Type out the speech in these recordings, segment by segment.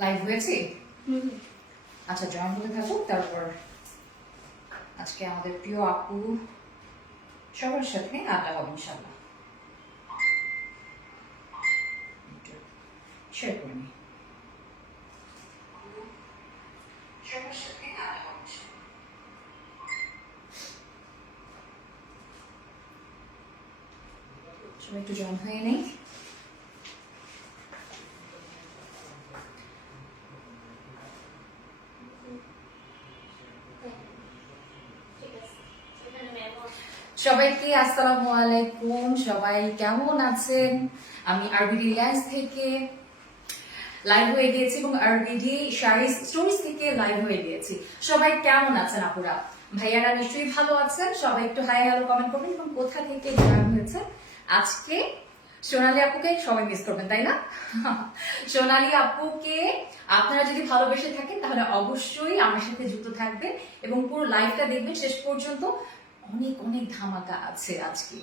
Live হয়েছে। আচ্ছা, join হতে থাকুক। তারপর আজকে আমাদের প্রিয় আপু সবার সাথে আড্ডা হবে ইনশাল্লাহ। শেয়ার করে নিই। সবার সাথে আড্ডা হবে ইনশাল্লাহ। সবাই একটু জয়েন হয়ে নেই। সবাইকে আসসালামু আলাইকুম। সবাই কেমন আছেন? আমি আরবিডি রিলায়েন্স থেকে লাইভ হয়ে গিয়েছি এবং আরবিডি শাড়িজ স্টোরিজ থেকে লাইভ হয়ে গিয়েছি। সবাই কেমন আছেন আপুরা? ভাইয়ারা নিশ্চয়ই ভালো আছেন। সবাই একটু হাই হ্যালো কমেন্ট করবেন এবং কোথা থেকে জয়েন হয়েছে। আজকে সোনালী আপুকে সবাই মিস করবেন, তাই না? সোনালী আপুকে আপনারা যদি ভালোবেসে থাকেন তাহলে অবশ্যই আমার সাথে যুক্ত থাকবেন এবং পুরো লাইভটা দেখবেন শেষ পর্যন্ত। অনেক অনেক ধামাকা আছে আজকে।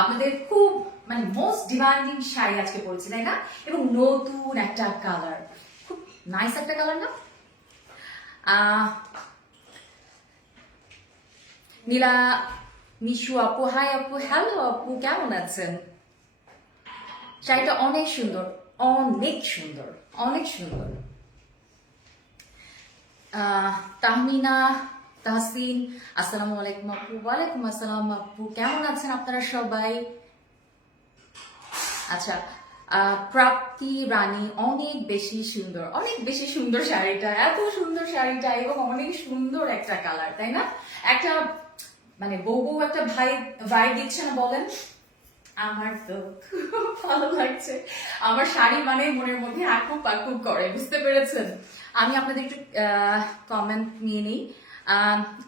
আপনাদের খুব মোস্ট ডিমান্ডিং শাড়ি আজকে পড়েছে, তাই না? এবং নতুন একটা কালার, খুব নাইস একটা কালার না? নীলা মিশু আপু, হাই আপু, হ্যালো আপু, কেমন আছেন? শাড়িটা অনেক সুন্দর, অনেক সুন্দর, অনেক সুন্দর। তাহমিনা তাহসিন, আসসালামু আলাইকুম আপু। ওয়ালাইকুম আসসালাম আপু, কেমন আছেন আপনারা সবাই? আচ্ছা, প্রাপ্তি রানী, অনেক বেশি সুন্দর, অনেক বেশি সুন্দর শাড়িটা, এত সুন্দর শাড়িটা এবং অনেক সুন্দর একটা কালার, তাই না? একটা বউ বউ একটা ভাই দিচ্ছে না বলেন? আমার তো খুব ভালো লাগছে। আমার শাড়ি মনের মধ্যে আকুপ আকুপ করে, বুঝতে পেরেছেন? আমি আপনাদের একটু কমেন্ট নিয়ে নিই।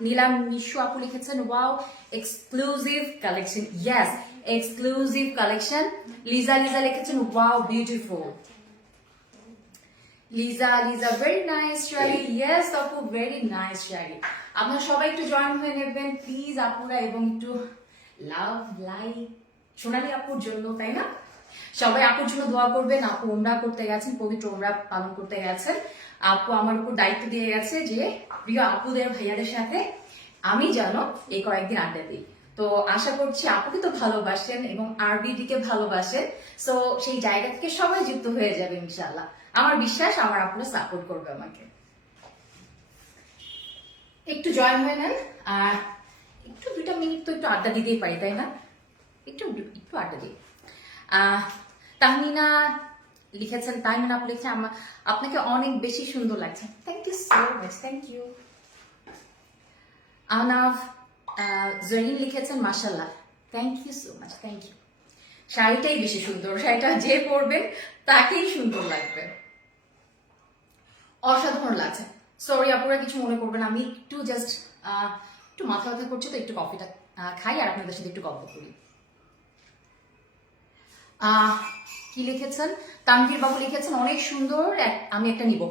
নীলাম নিশু আপু লিখেছেন wow exclusive collection. Yes, exclusive collection. Liza লিখেছেন wow beautiful. Liza very nice sari. Yes আপু, ভেরি নাইস শাড়ি। আপনারা সবাই একটু জয়েন হয়ে নেবেন প্লিজ আপুরা, এবং একটু লাভ লাইক সোনালী আপুর জন্য, তাই না? সবাই আপুর জন্য দোয়া করবেন। আপু ওমরা করতে গেছেন, পবিত্র ওমরা পালন করতে গেছেন। আপু আমার উপর দায়িত্ব দিয়ে গেছে যে প্রিয় আপুদের ভাইয়াদের সাথে আমি যেন এই কয়েকদিন আড্ডা দিই। তো আশা করছি আপুকে তো ভালোবাসেন এবং আরবিডি কে ভালোবাসেন। সো সেই জায়গা থেকে সবাই যুক্ত হয়ে যাবে ইনশাল্লাহ। আমার বিশ্বাস আমার আপুরা সাপোর্ট করবে আমাকে। একটু জয়েন হয়ে নেন। আর একটু 2টা মিনিট তো একটু আড্ডা দিতেই পারি, তাই না? একটু একটু আড্ডা দিই। তাহমিনা লিখেছেন, তাহমিনা আপু লিখেছেন আপনাকে অনেক বেশি সুন্দর লাগছে। Thank you so much, thank you. Anaf Zarin লিখেছেন মাশাল্লাহ, thank you so much, thank you. শাড়িটাই বেশি সুন্দর, শাড়িটা যে পরবেন তাকেই সুন্দর লাগবে, অসাধারণ লাগছে। সরি আপুরা, কিছু মনে করবেন, আমি একটু জাস্ট একটু মাথা ব্যথা করছে তো একটু কফিটা খাই আর আপনাদের সাথে একটু গল্প করি। কি লিখেছেন? তানভীর বাবু লিখেছেন অনেক সুন্দর, আমি একটা নিব।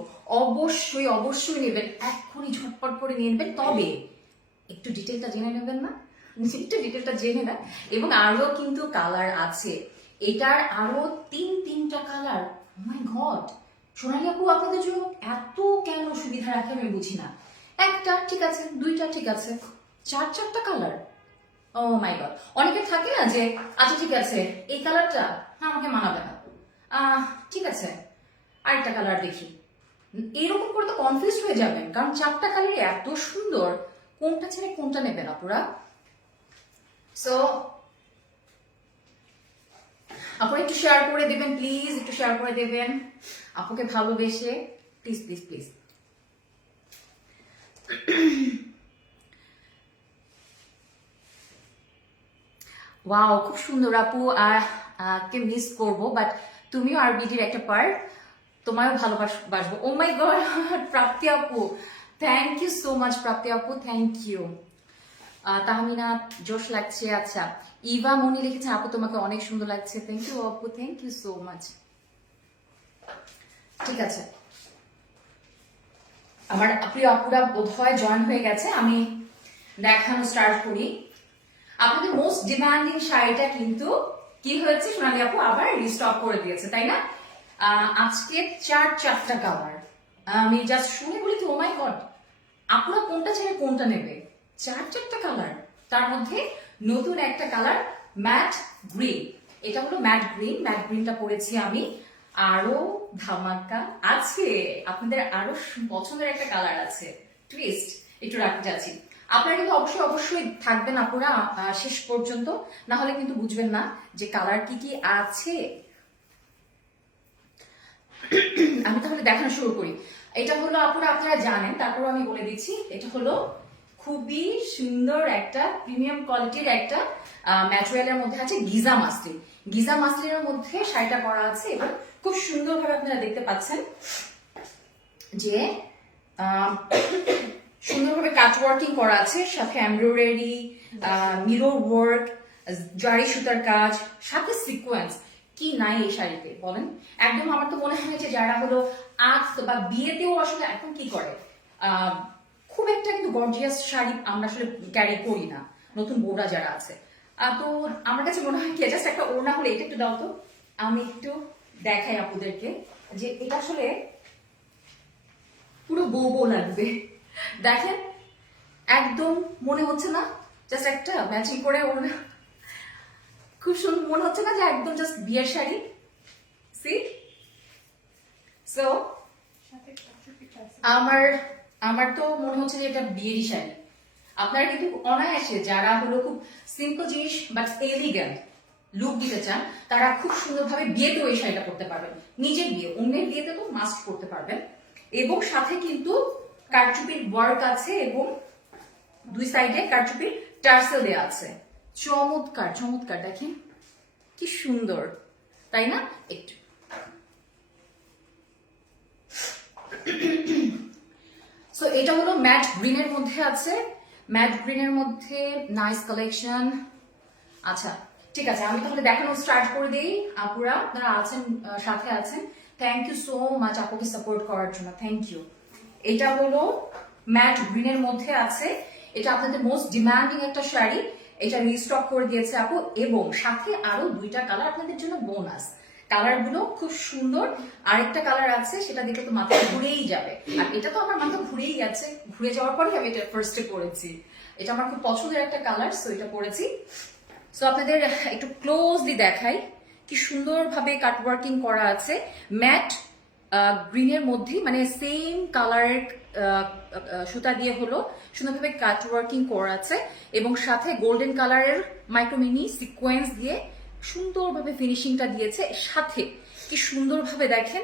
অবশ্যই অবশ্যই নেবেন, এক্ষুনি ঝটপট করে নিয়ে নেবেন। তবে একটু ডিটেলটা জেনে নেবেন না? একটু ডিটেলটা জেনে নেন। এবং আরো কিন্তু কালার আছে, এটার আরো তিনটা কালার। মাই গড, সোনালী আপু আপনাদের জন্য এত কেন সুবিধা রাখে আমি বুঝি না। একটা ঠিক আছে, 2টা ঠিক আছে, 4টা কালার। ও মাই গড, অনেকে থাকে না যে আচ্ছা ঠিক আছে এই কালারটা আমাকে মানাবে না, ঠিক আছে আরেকটা কালার দেখি। এরকম করে তো কনফিউজ হয়ে যাবেন, কারণ 4টা কালার এত সুন্দর, কোনটা ছেড়ে কোনটা নেবেন আপুরা? সো আপুরা একটু শেয়ার করে দেবেন প্লিজ, একটু শেয়ার করে দেবেন আপুকে ভালোবেসে, প্লিজ প্লিজ প্লিজ। ওয়াও, খুব সুন্দর আপু। কে মিস করবো, বাট তুমিও আরবিডির একটা পার্ট, তোমারও ভালোবাসবো। ও মাই গড, প্রাপ্তি আপু, থ্যাংক ইউ সো মাচ। প্রাপ্তি আপু, থ্যাংক ইউ। তাহমিনা, জোশ লাগছে। আচ্ছা, ইভা মনি লিখেছে আপু তোমাকে অনেক সুন্দর লাগছে। থ্যাংক ইউ আপু, থ্যাংক ইউ সো মাচ। ঠিক আছে, আমার প্রিয় আপুরা বোধহয় জয়েন হয়ে গেছে, আমি দেখানো স্টার্ট করি। আপনাদের মোস্ট ডিমান্ডিং শাড়িটা কিন্তু কি হয়েছে, সোনালী আপু আবার রিস্টক করে দিয়েছে, তাই না? আজকে 4টা কালার, আমি জাস্ট শুনে বলি তো ও মাই গড, আপনারা কোনটা ছেড়ে কোনটা নেবে? চারটা কালার, তার মধ্যে নতুন একটা কালার ম্যাট গ্রিন। এটা হলো ম্যাট গ্রিন, ম্যাট গ্রিনটা পরেছি আমি। আরো ধামাকা আছে, আপনাদের আরো পছন্দের একটা কালার আছে, টুইস্ট একটু রাখতে যাচ্ছি। আপনারা কিন্তু অবশ্যই অবশ্যই থাকবেন আপনারা শেষ পর্যন্ত, না হলে কিন্তু বুঝবেন না যে কালার কি কি আছে। আমি তাহলে দেখানো শুরু করি। এটা হলো আপনারা জানেন, তারপর আমি বলে দিচ্ছি। এটা হলো খুবই সুন্দর একটা প্রিমিয়াম কোয়ালিটির একটা ম্যাটেরিয়ালের মধ্যে আছে গিজা মাসলিন। গিজা মাসলিনের মধ্যে শাড়িটা করা আছে এবং খুব সুন্দরভাবে আপনারা দেখতে পাচ্ছেন যে সুন্দরভাবে কাট ওয়ার্কিং করা আছে, সাথে এমব্রয়ডারি, মিরর ওয়ার্ক, জারি সুতার কাজ, সাথে সিকোয়েন্স। কি নাই এই শাড়িতে বলেন? একদম আমার তো মনে হয় যে যারা হলো আর্টস বা বিয়েতেও আসলে এখন কি করে, খুব একটা কিন্তু গর্জিয়াস শাড়ি আমরা আসলে ক্যারি করি না, নতুন বউরা যারা আছে। তো আমার কাছে মনে হয় কি জাস্ট একটা ওড়না হলে, এটা একটু দাও তো, আমি একটু দেখাই আপুদেরকে যে এটা আসলে পুরো বউ বউ লাগবে। দেখেন একদম মনে হচ্ছে না জাস্ট একটা ম্যাচিং করে ওড়না, খুব সুন্দর মনে হচ্ছে না যে একদম জাস্ট বিয়ের শাড়ি। সি সো আমার তো মনে হচ্ছে যে এটা বিয়েরই শাড়ি। আপনারা কিন্তু অনায়াসে যারা হলো খুব সিম্পল জিনিস বাট এলিগেন্ট লুক দিতে চান, তারা খুব সুন্দরভাবে বিয়েতেও এই শাড়িটা পরতে পারবেন। নিজের বিয়ে, অন্যের বিয়েতে তো মাস্ট করতে পারবেন। এবং সাথে কিন্তু কারচুপির ওয়ার্ক আছে এবং দুই সাইডে কারচুপির টার্সেল দেওয়া আছে। চমৎকার চমৎকার, দেখেন কি সুন্দর, তাই না? একটু সো এটা হলো ম্যাট গ্রিনের মধ্যে আছে, ম্যাট গ্রিনের মধ্যে নাইস কালেকশন। আচ্ছা ঠিক আছে, আমি তাহলে দেখানো স্টার্ট করে দিই। আপুরা আপনারা আছেন, সাথে আছেন, থ্যাংক ইউ সো মাচ আপুকে সাপোর্ট করার জন্য, থ্যাংক ইউ। এটা হলো ম্যাট গ্রিনের মধ্যে আছে, এটা আপনাদের মোস্ট ডিমান্ডিং একটা শাড়ি, এটা রিস্টক করে দিয়েছে আপু। এবং সাথে আরো দুইটা কালার আপনাদের জন্য বোনাস, কালার গুলো খুব সুন্দর। আরেকটা কালার আছে, সেটা দেখে তো মাথা ঘুরেই যাবে, আর এটা তো আমার মাথা ঘুরেই গেছে, ঘুরে যাওয়ার পরে আমি এটা ফার্স্টে পরেছি। এটা আমার খুব পছন্দের একটা কালার, সো এটা পরেছি। সো আপনাদের একটু ক্লোজলি দেখাই কি সুন্দরভাবে কাটওয়ার্কিং করা আছে ম্যাট গ্রিনের মধ্যে, মানে সেম কালারের সুতা দিয়ে হলো সুন্দরভাবে কাটওয়ার্কিং করা আছে এবং সাথে গোল্ডেন কালারের মাইক্রোমিনি সিকোয়েন্স দিয়ে সুন্দরভাবে ফিনিশিংটা দিয়েছে। সাথে কি সুন্দরভাবে দেখেন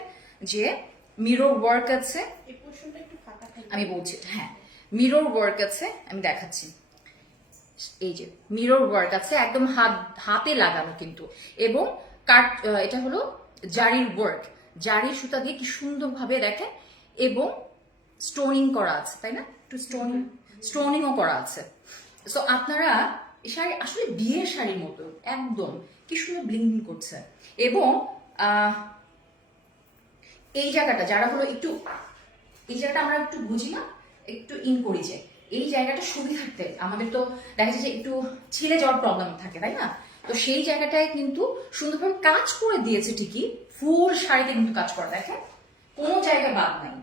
যে মিরর ওয়ার্ক আছে, আমি বলছি হ্যাঁ মিরর ওয়ার্ক আছে, আমি দেখাচ্ছি। এই যে মিরর ওয়ার্ক আছে একদম হাতে লাগানো কিন্তু, এবং কাট এটা হলো জারির ওয়ার্ক, জারির সুতা দিয়ে কি সুন্দরভাবে দেখেন, এবং স্টোনিং করা আছে, তাই না? একটু স্টোনিংও করা আছে। সো আপনারা এই শাড়ি আসলে বিয়ের শাড়ির মতো একদম কি সুন্দর ব্লিং ব্লিং করছে। এবং এই জায়গাটা যারা হলো একটু, এই জায়গাটা আমরা একটু বুঝি না, একটু ইন করি যে এই জায়গাটা সুবিধার্থে আমাদের তো দেখা যাচ্ছে যে একটু ছিলে যাওয়ার প্রবলেম থাকে, তাই না? তো সেই জায়গাটায় কিন্তু সুন্দরভাবে কাজ করে দিয়েছে ঠিকই, ফুল শাড়িতে কিন্তু কাজ করা, দেখেন কোনো জায়গা বাদ নাই।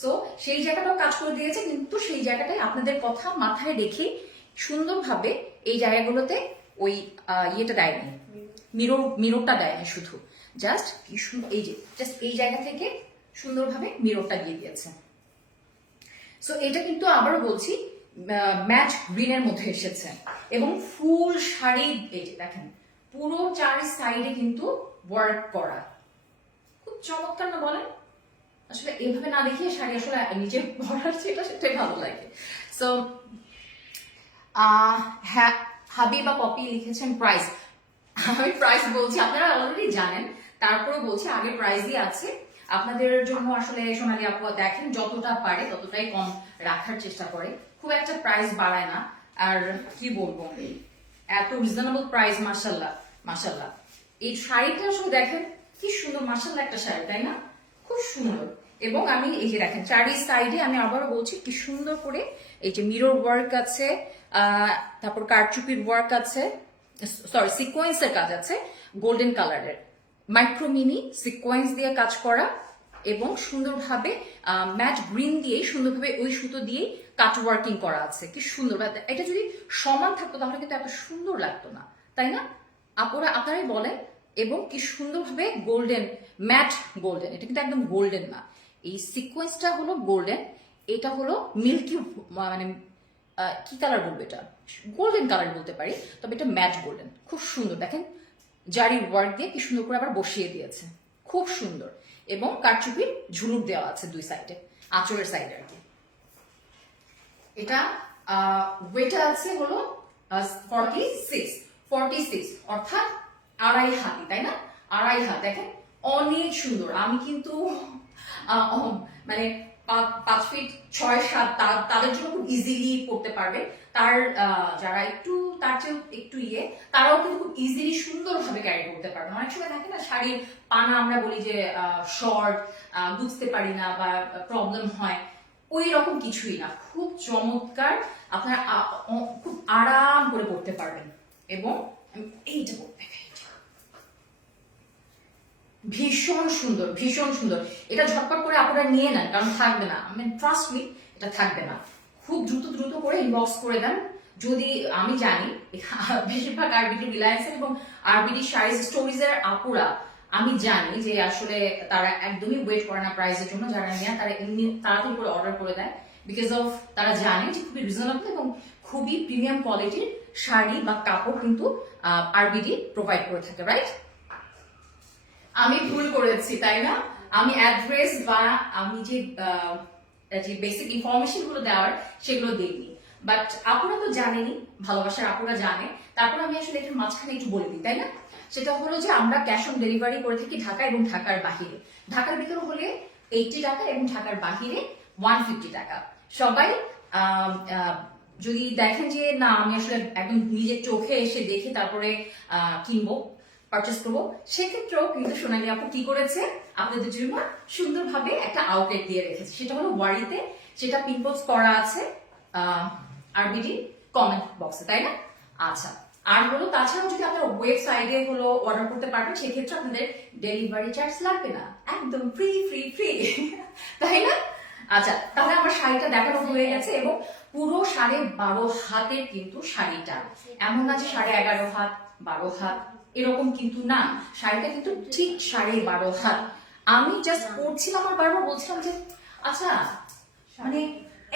সো সেই জায়গাটাও কাজ করে দিয়েছে, কিন্তু সেই জায়গাটায় আপনাদের কথা মাথায় রেখে সুন্দরভাবে এই জায়গাগুলোতে ওই ইয়েটা দেয়নি, মিররটা দেয়নি, শুধু জাস্ট এই যে জাস্ট এই জায়গা থেকে সুন্দরভাবে মিররটা দিয়ে দিয়েছে। সো এটা কিন্তু আবারও বলছি ম্যাট গ্রিনের মধ্যে এসেছে এবং ফুল শাড়ি, এই যে দেখেন পুরো চার সাইডে কিন্তু ওয়ার্ক করা, খুব চমৎকার না বলেন? আসলে এইভাবে না দেখিয়ে শাড়ি আসলে নিজে পরার সেটাই ভালো লাগে। সো হ্যাঁ, হাবিবা পপি লিখেছেন প্রাইস, আমি প্রাইস বলছি, আপনারা অলরেডি জানেন, তারপরে বলছি আগে প্রাইসই আছে আপনাদের জন্য। আসলে সোনালী আপু দেখেন যতটা পারে ততটাই কম রাখার চেষ্টা করে, খুব একটা প্রাইস বাড়ায় না। আর কি বলবো, এত রিজনেবল প্রাইস, মাশাল্লাহ মাশাল্লাহ। এই শাড়িটা আসলে দেখেন কি সুন্দর, মাশাল্লাহ একটা শাড়ি, তাই না? খুব সুন্দর। এবং আমি এই যে দেখেন চারি সাইডে, আমি আবারও বলছি কি সুন্দর করে এই যে মিরর ওয়ার্ক আছে, তারপর কারচুপির ওয়ার্ক আছে, সরি সিকোয়েন্সের কাজ আছে গোল্ডেন কালারের, মাইক্রোমিনি সিকোয়েন্স দিয়ে কাজ করা, এবং সুন্দরভাবে ম্যাট গ্রিন দিয়ে সুন্দরভাবে ওই সুতো দিয়ে কাট ওয়ার্কিং করা আছে। কি সুন্দর! এটা যদি সমান থাকতো তাহলে কিন্তু এত সুন্দর লাগতো না, তাই না? আপনারাই বলেন। এবং কি সুন্দরভাবে গোল্ডেন, ম্যাট গোল্ডেন, এটা কিন্তু একদম গোল্ডেন না, এই সিকোয়েন্সটা হলো গোল্ডেন, এটা হলো মিল্কি, মানে কি কালার বলবো, এটা গোল্ডেন কালার বলতে পারি, তবে এটা ম্যাট গোল্ডেন। খুব সুন্দর দেখেন, জারি ওয়ার্ক দিয়ে কি সুন্দর করে আবার বসিয়ে দিয়েছে, খুব সুন্দর। এবং কারচুপির ঝুলুক দেওয়া আছে দুই সাইডে, আঁচলের সাইডে আর কি। এটা ওয়েটটা আছে হলো 46 অর্থাৎ 2.5 হাতি, তাই না? 2.5 হাত, দেখেন অনেক সুন্দর। আমি কিন্তু মানে 5 ফিট 6-7 তাদের জন্য খুব ইজিলি পড়তে পারবে। তার যারা একটু তার চেয়ে একটু তারাও কিন্তু খুব ইজিলি সুন্দরভাবে ক্যারি করতে পারবে। অনেক সময় থাকে না শাড়ির পানা আমরা বলি যে শর্ট, বুঝতে পারি না বা প্রবলেম হয়, ওই রকম কিছুই না, খুব চমৎকার, আপনারা খুব আরাম করে পড়তে পারবেন। এবং এইটা পড়তে ভীষণ সুন্দর, ভীষণ সুন্দর। এটা ঝটপট করে আপনারা নিয়ে নেন, কারণ থাকবে না, আমি ট্রাস্ট মি, এটা থাকবে না। খুব দ্রুত করে ইনবক্স করে দেন। যদি আমি জানি বেশিরভাগ আরবিডি রিলায়েন্স এবং আরবিডি শাড়ি স্টোরিজের আপুরা, আমি জানি যে আসলে তারা একদমই ওয়েট করে না প্রাইসের জন্য, যারা নেয় তারা এমনি তাড়াতাড়ি করে অর্ডার করে দেয়, বিকজ অফ তারা জানে যে খুবই রিজনেবল এবং খুবই প্রিমিয়াম কোয়ালিটির শাড়ি বা কাপড় কিন্তু আরবিডি প্রোভাইড করে থাকে, রাইট? আমি ভুল করেছি, তাই না? আমি অ্যাড্রেস বা আমি যে বেসিক ইনফরমেশন গুলো দেওয়ার সেগুলো দিইনি, বাট আপুরা তো জানেনি, ভালোবাসার আপুরা জানে। তারপর আমি আসলে এটার মাঝখানে একটু বলে দিই, তাই না? সেটা হলো যে আমরা ক্যাশ অন ডেলিভারি করে থাকি ঢাকা এবং ঢাকার বাহিরে। ঢাকার ভিতরে হলে 80 টাকা এবং ঢাকার বাহিরে 150 টাকা। সবাই যদি দেখেন যে না আমি আসলে একদম নিজের চোখে এসে দেখে তারপরে কিনবো, পারচেস করবো, সেক্ষেত্রেও কিন্তু সোনালী আপু কি করেছে, আপনাদের জন্য সুন্দরভাবে একটা আউটলেট দিয়ে রেখেছে। সেটা হলো ওয়ারিতে, সেটা পিনপোস্ট করা আছে আরবিডি কমেন্ট বক্সে, তাই না? আচ্ছা, আর হলো তাছাড়াও যদি আপনারা ওয়েবসাইটে হলো অর্ডার করতে পারবেন, সেক্ষেত্রে আপনাদের ডেলিভারি চার্জ লাগবে না, একদম ফ্রি ফ্রি ফ্রি, তাই না? আচ্ছা, তাহলে আমার শাড়িটা দেখানো হয়ে গেছে এবং পুরো 12.5 হাতের কিন্তু শাড়িটা, এমন না যে 11.5 হাত 12 হাত এরকম কিন্তু না, শাড়িটা কিন্তু ঠিক 12.5 হাত। আমি জাস্ট পড়ছিলাম আর বারবার বলছিলাম যে আচ্ছা মানে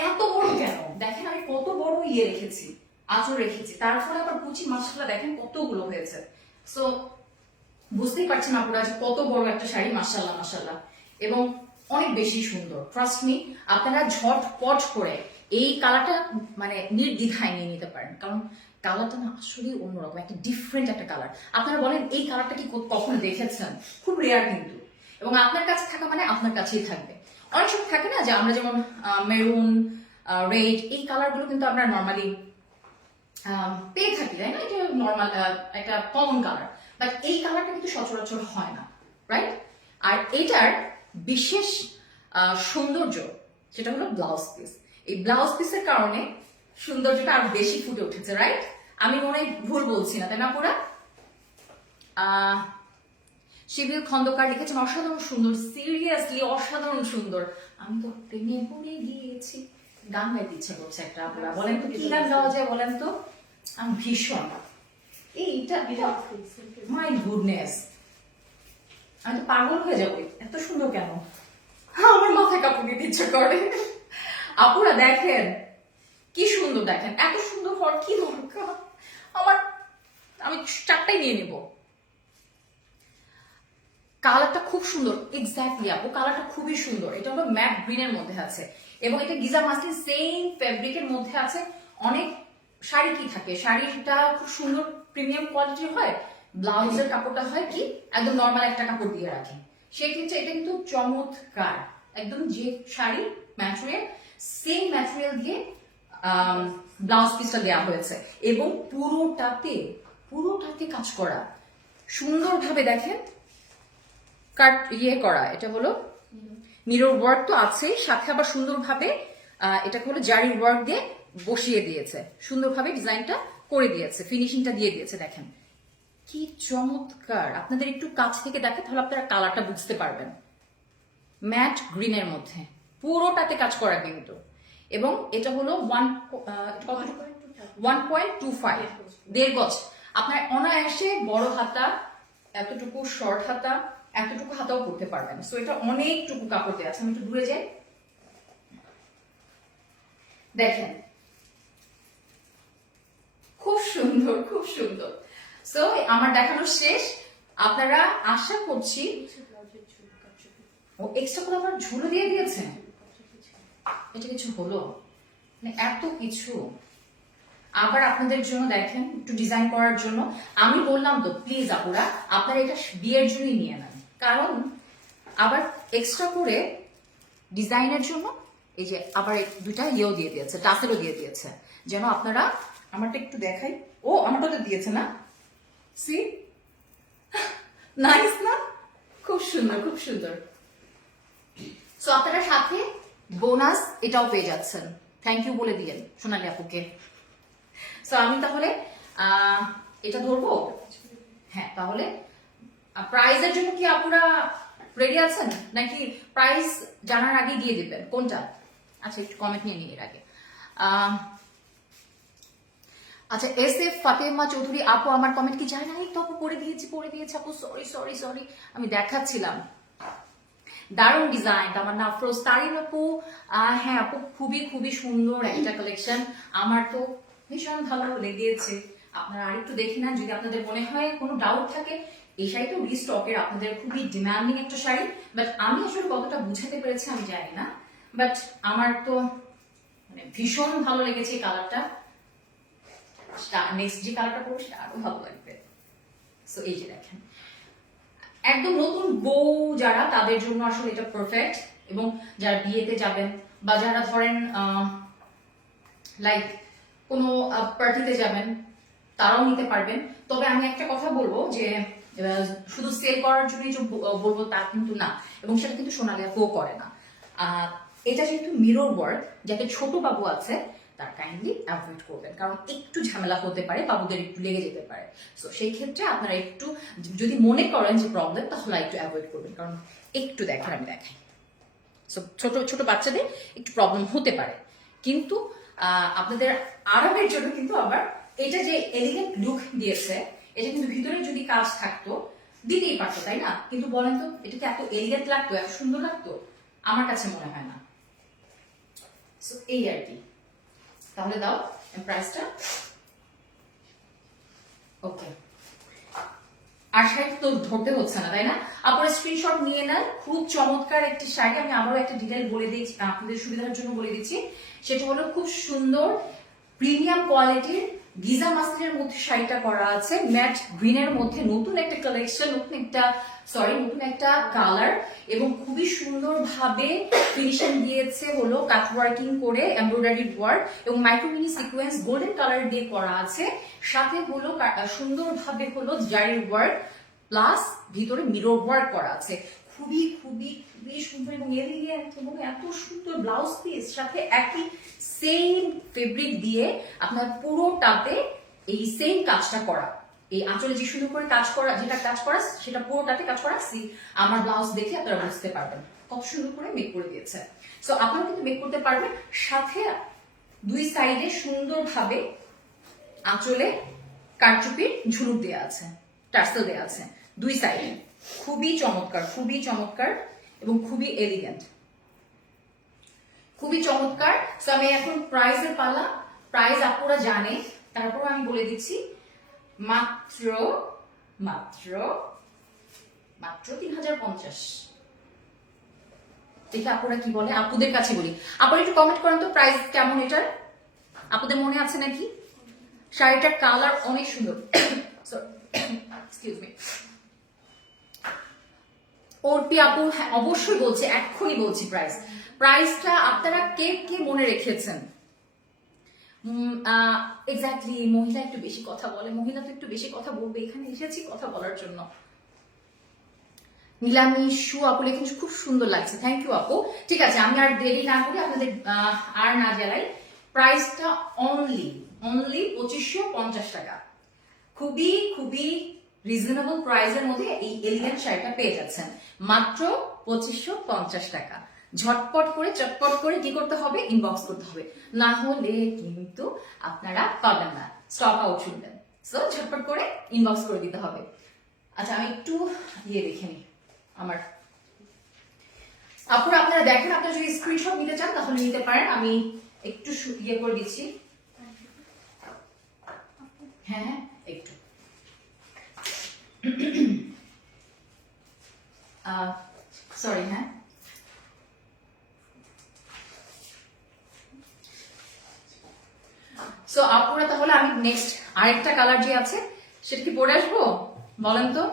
এত বড় কেন, দেখেন আমি কত বড় রেখেছি, আঁচল রেখেছি, তারপরে আবার কুচি মাশাআল্লাহ দেখেন কতগুলো হয়েছে। সো বুঝতেই পারছেন আপনারা যে কত বড় একটা শাড়ি, মাশাআল্লাহ মাশাআল্লাহ, এবং অনেক বেশি সুন্দর। ট্রাস্ট মি, আপনারা ঝটপট করে এই কালারটা মানে নির্দ্বিধায় নিয়ে নিতে পারেন, কারণ কালারটা না আসলে অন্যরকম, একটা ডিফারেন্ট একটা কালার। আপনারা বলেন এই কালারটা কি কখনো দেখেছেন? খুব রেয়ার কিন্তু, এবং আপনার কাছে থাকা মানে আপনার কাছেই থাকবে। অনেক সময় থাকে না যে আমরা যেমন মেরুন, রেড, এই কালারগুলো কিন্তু আমরা নর্মালি পেয়ে থাকি, তাই না? এটা নর্মাল একটা কমন কালার, বাট এই কালারটা কিন্তু সচরাচর হয় না, রাইট? আর এটার বিশেষ সৌন্দর্য সেটা হলো ব্লাউজ পিস। এই ব্লাউজ পিসের কারণে সৌন্দর্যটা আরো বেশি ফুটে উঠেছে, রাইট? আমি মনে হয় ভুল বলছি না, তাই না পুরা? শিবির খন্দকার লিখেছেন অসাধারণ সুন্দর, সিরিয়াসলি অসাধারণ সুন্দর। আমি তো প্রেমে পড়ে গিয়েছি, গান গাইতে ইচ্ছা করছে একটা। আপনারা বলেন তো কি গান গাওয়া যায়, বলেন তো? আমি ভীষণ এইটা, মাই গুডনেস, আমি তো পাগল হয়ে যাবো, এত সুন্দর কেন, আমার মাথায় কাপড় দিতে ইচ্ছা করে। আপুরা দেখেন কি সুন্দর, দেখেন এত সুন্দর হওয়ার কি দরকার আমার, আমি 4টাই নিয়ে নিব। কালারটা খুব সুন্দর, এক্স্যাক্টলি আপু কালারটা খুবই সুন্দর। এটা হলো ম্যাট গ্রিনের মধ্যে আছে এবং এটা গিজা মাসলিন সেম ফেব্রিকের মধ্যে আছে। অনেক শাড়ি কি থাকে, শাড়িটা খুব সুন্দর প্রিমিয়াম কোয়ালিটির হয়, ব্লাউজের কাপড়টা হয় কি একদম নর্মাল একটা কাপড় দিয়ে রাখে, সেক্ষেত্রে এটা কিন্তু চমৎকার, একদম যে শাড়ি ম্যাটেরিয়াল সেম ম্যাটেরিয়াল দিয়ে ব্লাউজ পিসটা দেওয়া হয়েছে এবং পুরোটাতে কাজ করা সুন্দরভাবে। দেখেন কাট করা, এটা হলো মিরর ওয়ার্ক তো আছেই, সাথে আবার সুন্দরভাবে এটাকে হলো জারি ওয়ার্ক দিয়ে বসিয়ে দিয়েছে, সুন্দরভাবে ডিজাইনটা করে দিয়েছে, ফিনিশিংটা দিয়ে দিয়েছে। দেখেন কি চমৎকার, আপনাদের একটু কাছ থেকে দেখে তাহলে আপনারা কালারটা বুঝতে পারবেন। ম্যাট গ্রিনের মধ্যে, পুরোটাতে কাজ করা কিন্তু। এবং এটা হলো 1.25, 1.5 গজ। আপনার অনায়াসে বড় হাতা, এতটুকু শর্ট হাতা, এতটুকু হাতাও করতে পারবেন। সো এটা অনেকটুকু কাপড়তে আছে। আমি একটু দূরে যাই, দেখেন খুব সুন্দর, খুব সুন্দর। সো আমার দেখানো শেষ। আপনারা আশা করছি ও এক্সট্রা করে আবার ঝুলো দিয়ে দিয়েছেন। এটা কিছু হলো মানে এত কিছু আবার আপনাদের জন্য দেখেন একটু ডিজাইন করার জন্য। আমি বললাম তো প্লিজ আপুরা আপনারা এটা বিয়ের জন্যই নিয়ে নেন, কারণ আবার এক্সট্রা করে ডিজাইনের জন্য এই যে আবার দুইটা ইয়েও দিয়ে দিয়েছে, টাসেলও দিয়ে দিয়েছে, যেন আপনারা, আমারটা একটু দেখাই, ও আমারটা তো দিয়েছে না, সি নাইস না, খুব সুন্দর, খুব সুন্দর। সো আপনারা সাথে বোনাস এটাও পেয়ে যাচ্ছেন। থ্যাংক ইউ বলে দিলেন সোনালী আপুকে। সো আমি তাহলে এটা ধরবো। হ্যাঁ, তাহলে প্রাইজের জন্য কি আপনারা রেডি আছেন, নাকি প্রাইস জানার আগে দিয়ে দিবেন কোনটা? আচ্ছা একটু কমেন্ট নিয়ে নিই এর আগে। আচ্ছা এস এফ ফাতেমা চৌধুরী আপু আমার কমেন্ট কি যায় না? এই তো আপু পড়ে দিয়েছি আপু, সরি সরি সরি, আমি দেখাচ্ছিলাম। দারুণ ডিজাইন, আমার না আফরোজ তারিন আপু। হ্যাঁ আপু, খুবই খুবই সুন্দর একটা কালেকশন, আমার তো ভীষণ ভালো লেগেছে। আপনারা আরেকটু দেখে নেন, যদি আপনাদের মনে হয় কোনো ডাউট থাকে। এই শাড়িটা রিস্টকের, আপনাদের খুবই ডিমান্ডিং একটা শাড়ি, বাট আমি আসলে কতটা বুঝাতে পেরেছি আমি জানি না, বাট আমার তো মানে ভীষণ ভালো লেগেছে এই কালারটা। নেক্সট যে কালারটা পরবো সেটা আরো ভালো লাগবে। সো এই যে দেখেন, একদম নতুন বউ যারা, তাদের জন্য আসলে এটা পারফেক্ট। এবং যারা বিয়েতে যাবেন বা যারা ধরেন লাইক কোনো পার্টিতে যাবেন, তারাও নিতে পারবেন। তবে আমি একটা কথা বলবো যে শুধু সেল করার জন্যই যে বলবো তা কিন্তু না, এবং সেটা কিন্তু সোনালী আপুও করে না। এটা যেহেতু মিরর ওয়ার্ক, যাতে ছোট বাবু আছে তার কাইন্ডলি অ্যাভয়েড করবেন, কারণ একটু ঝামেলা হতে পারে, বাবুদের একটু লেগে যেতে পারে। সো সেই ক্ষেত্রে আপনারা একটু যদি মনে করেন যে প্রবলেম, তাহলে একটু অ্যাভয়েড করবেন, কারণ একটু দেখেন আমি দেখাই। সো ছোট ছোট বাচ্চাদের একটু প্রবলেম হতে পারে, কিন্তু আপনাদের আরামের জন্য কিন্তু আবার এটা যে এলিগেন্ট লুক দিয়েছে, এটা কিন্তু ভিতরে যদি কাজ থাকতো দিতেই পারতো, তাই না? কিন্তু বলেন তো এটা কি এত এলিগেন্ট লাগতো, এত সুন্দর লাগতো? আমার কাছে মনে হয় না। সো এই আর কি। তাহলে দাও প্রাইসটা। ওকে, আর শাড়ি তো ধরতে হচ্ছে না, তাই না? আপনারা স্ক্রিনশট নিয়ে নেন। খুব চমৎকার একটি শাড়ি, আমি আবারও একটা ডিটেইল বলে দিচ্ছি আপনাদের সুবিধার জন্য বলে দিচ্ছি। সেটা হলো খুব সুন্দর প্রিমিয়াম কোয়ালিটির গিজা মাসলিনের মধ্যে শাড়িটা করা আছে, ম্যাট গ্রিনের মধ্যে, নতুন একটা কালেকশন, নতুন একটা কালার, এবং খুবই সুন্দর ভাবে ফিনিশিং দিয়েছে হলো কাট ওয়ার্কিং করে, এমব্রয়ডারি ওয়ার্ক এবং মাইক্রোমিনি সিকোয়েন্স গোল্ডেন কালার দিয়ে করা আছে। সাথে হলো সুন্দর ভাবে হলো জারি ওয়ার্ক প্লাস ভিতরে মিরর ওয়ার্ক করা আছে। খুবই খুবই খুবই সুন্দর এবং এলিগেন্ট, এবং এত সুন্দর ব্লাউজ পিস, সাথে একই সেম ফেব্রিক দিয়ে আপনার পুরোটাতে এই সেম কাজটা করা। এই আঁচলে যে সুন্দর করে কাজ করা, যেটা কাজ করা সেটা পুরোটাতে কাজ করা। আমার ব্লাউজ দেখে আপনারা বুঝতে পারবেন কত সুন্দর করে মেক করে দিয়েছে। সো আপনারা কিন্তু মেক করতে পারবেন। সাথে দুই সাইডে সুন্দরভাবে আঁচলে কারচুপির ঝুলুক দেওয়া আছে, টার্সেল দেওয়া আছে দুই সাইডে। খুবই চমৎকার, খুবই চমৎকার এবং খুবই এলিগেন্ট, খুবই চমৎকার। সো আমি এখন প্রাইসের পালা। প্রাইস আপনারা জানে, তারপর আমি বলে দিচ্ছি, মাত্র মাত্র মাত্র 3050। দেখি আপুরা কি বলে, আপুদের কাছে বলি। আপনারা একটু কমেন্ট করেন তো প্রাইস কেমন এটার, আপুদের মনে আছে নাকি? শাড়িটার কালার অনেক সুন্দর। Excuse me. অর্পি আপু, হ্যাঁ অবশ্যই বলছি, এক্ষুনি বলছি প্রাইসটা আপনারা কে কে মনে রেখেছেন। এক্স্যাক্টলি, মহিলা একটু বেশি কথা বলে, মহিলা তো একটু বেশি কথা বলবে, এখানে এসেছি কথা বলার জন্য। নীলামি শু আপু লেখেন খুব সুন্দর লাগছে, থ্যাংক ইউ আপু। ঠিক আছে, আমি আর দেরি না করি, আপনাদের আর না জ্বালাই। প্রাইসটা অনলি 2550 টাকা। খুবই খুবই রিজনেবল প্রাইসের মধ্যে এই এলিগেন্ট শাড়িটা পেয়ে যাচ্ছেন মাত্র 2550 টাকা। ঝটপট করে চটপট করে কি করতে হবে, ইনবক্স করতে হবে, না হলে কিন্তু আপনারা পাবেন না, স্টক আউট শুনবেন। সো ঝটপট করে ইনবক্স করে দিতে হবে। আচ্ছা আমি একটু দেখে নিই আমার আপুরা, আপনারা দেখেন, আপনারা যদি স্ক্রিনশট নিতে চান তাহলে নিতে পারেন, আমি একটু করে দিচ্ছি। হ্যাঁ হ্যাঁ একটু সরি। হ্যাঁ সো আপুরা তাহলে আমি নেক্সট আরেকটা কালার যে আছে সেটা কি পরে আসবো বলেন তো।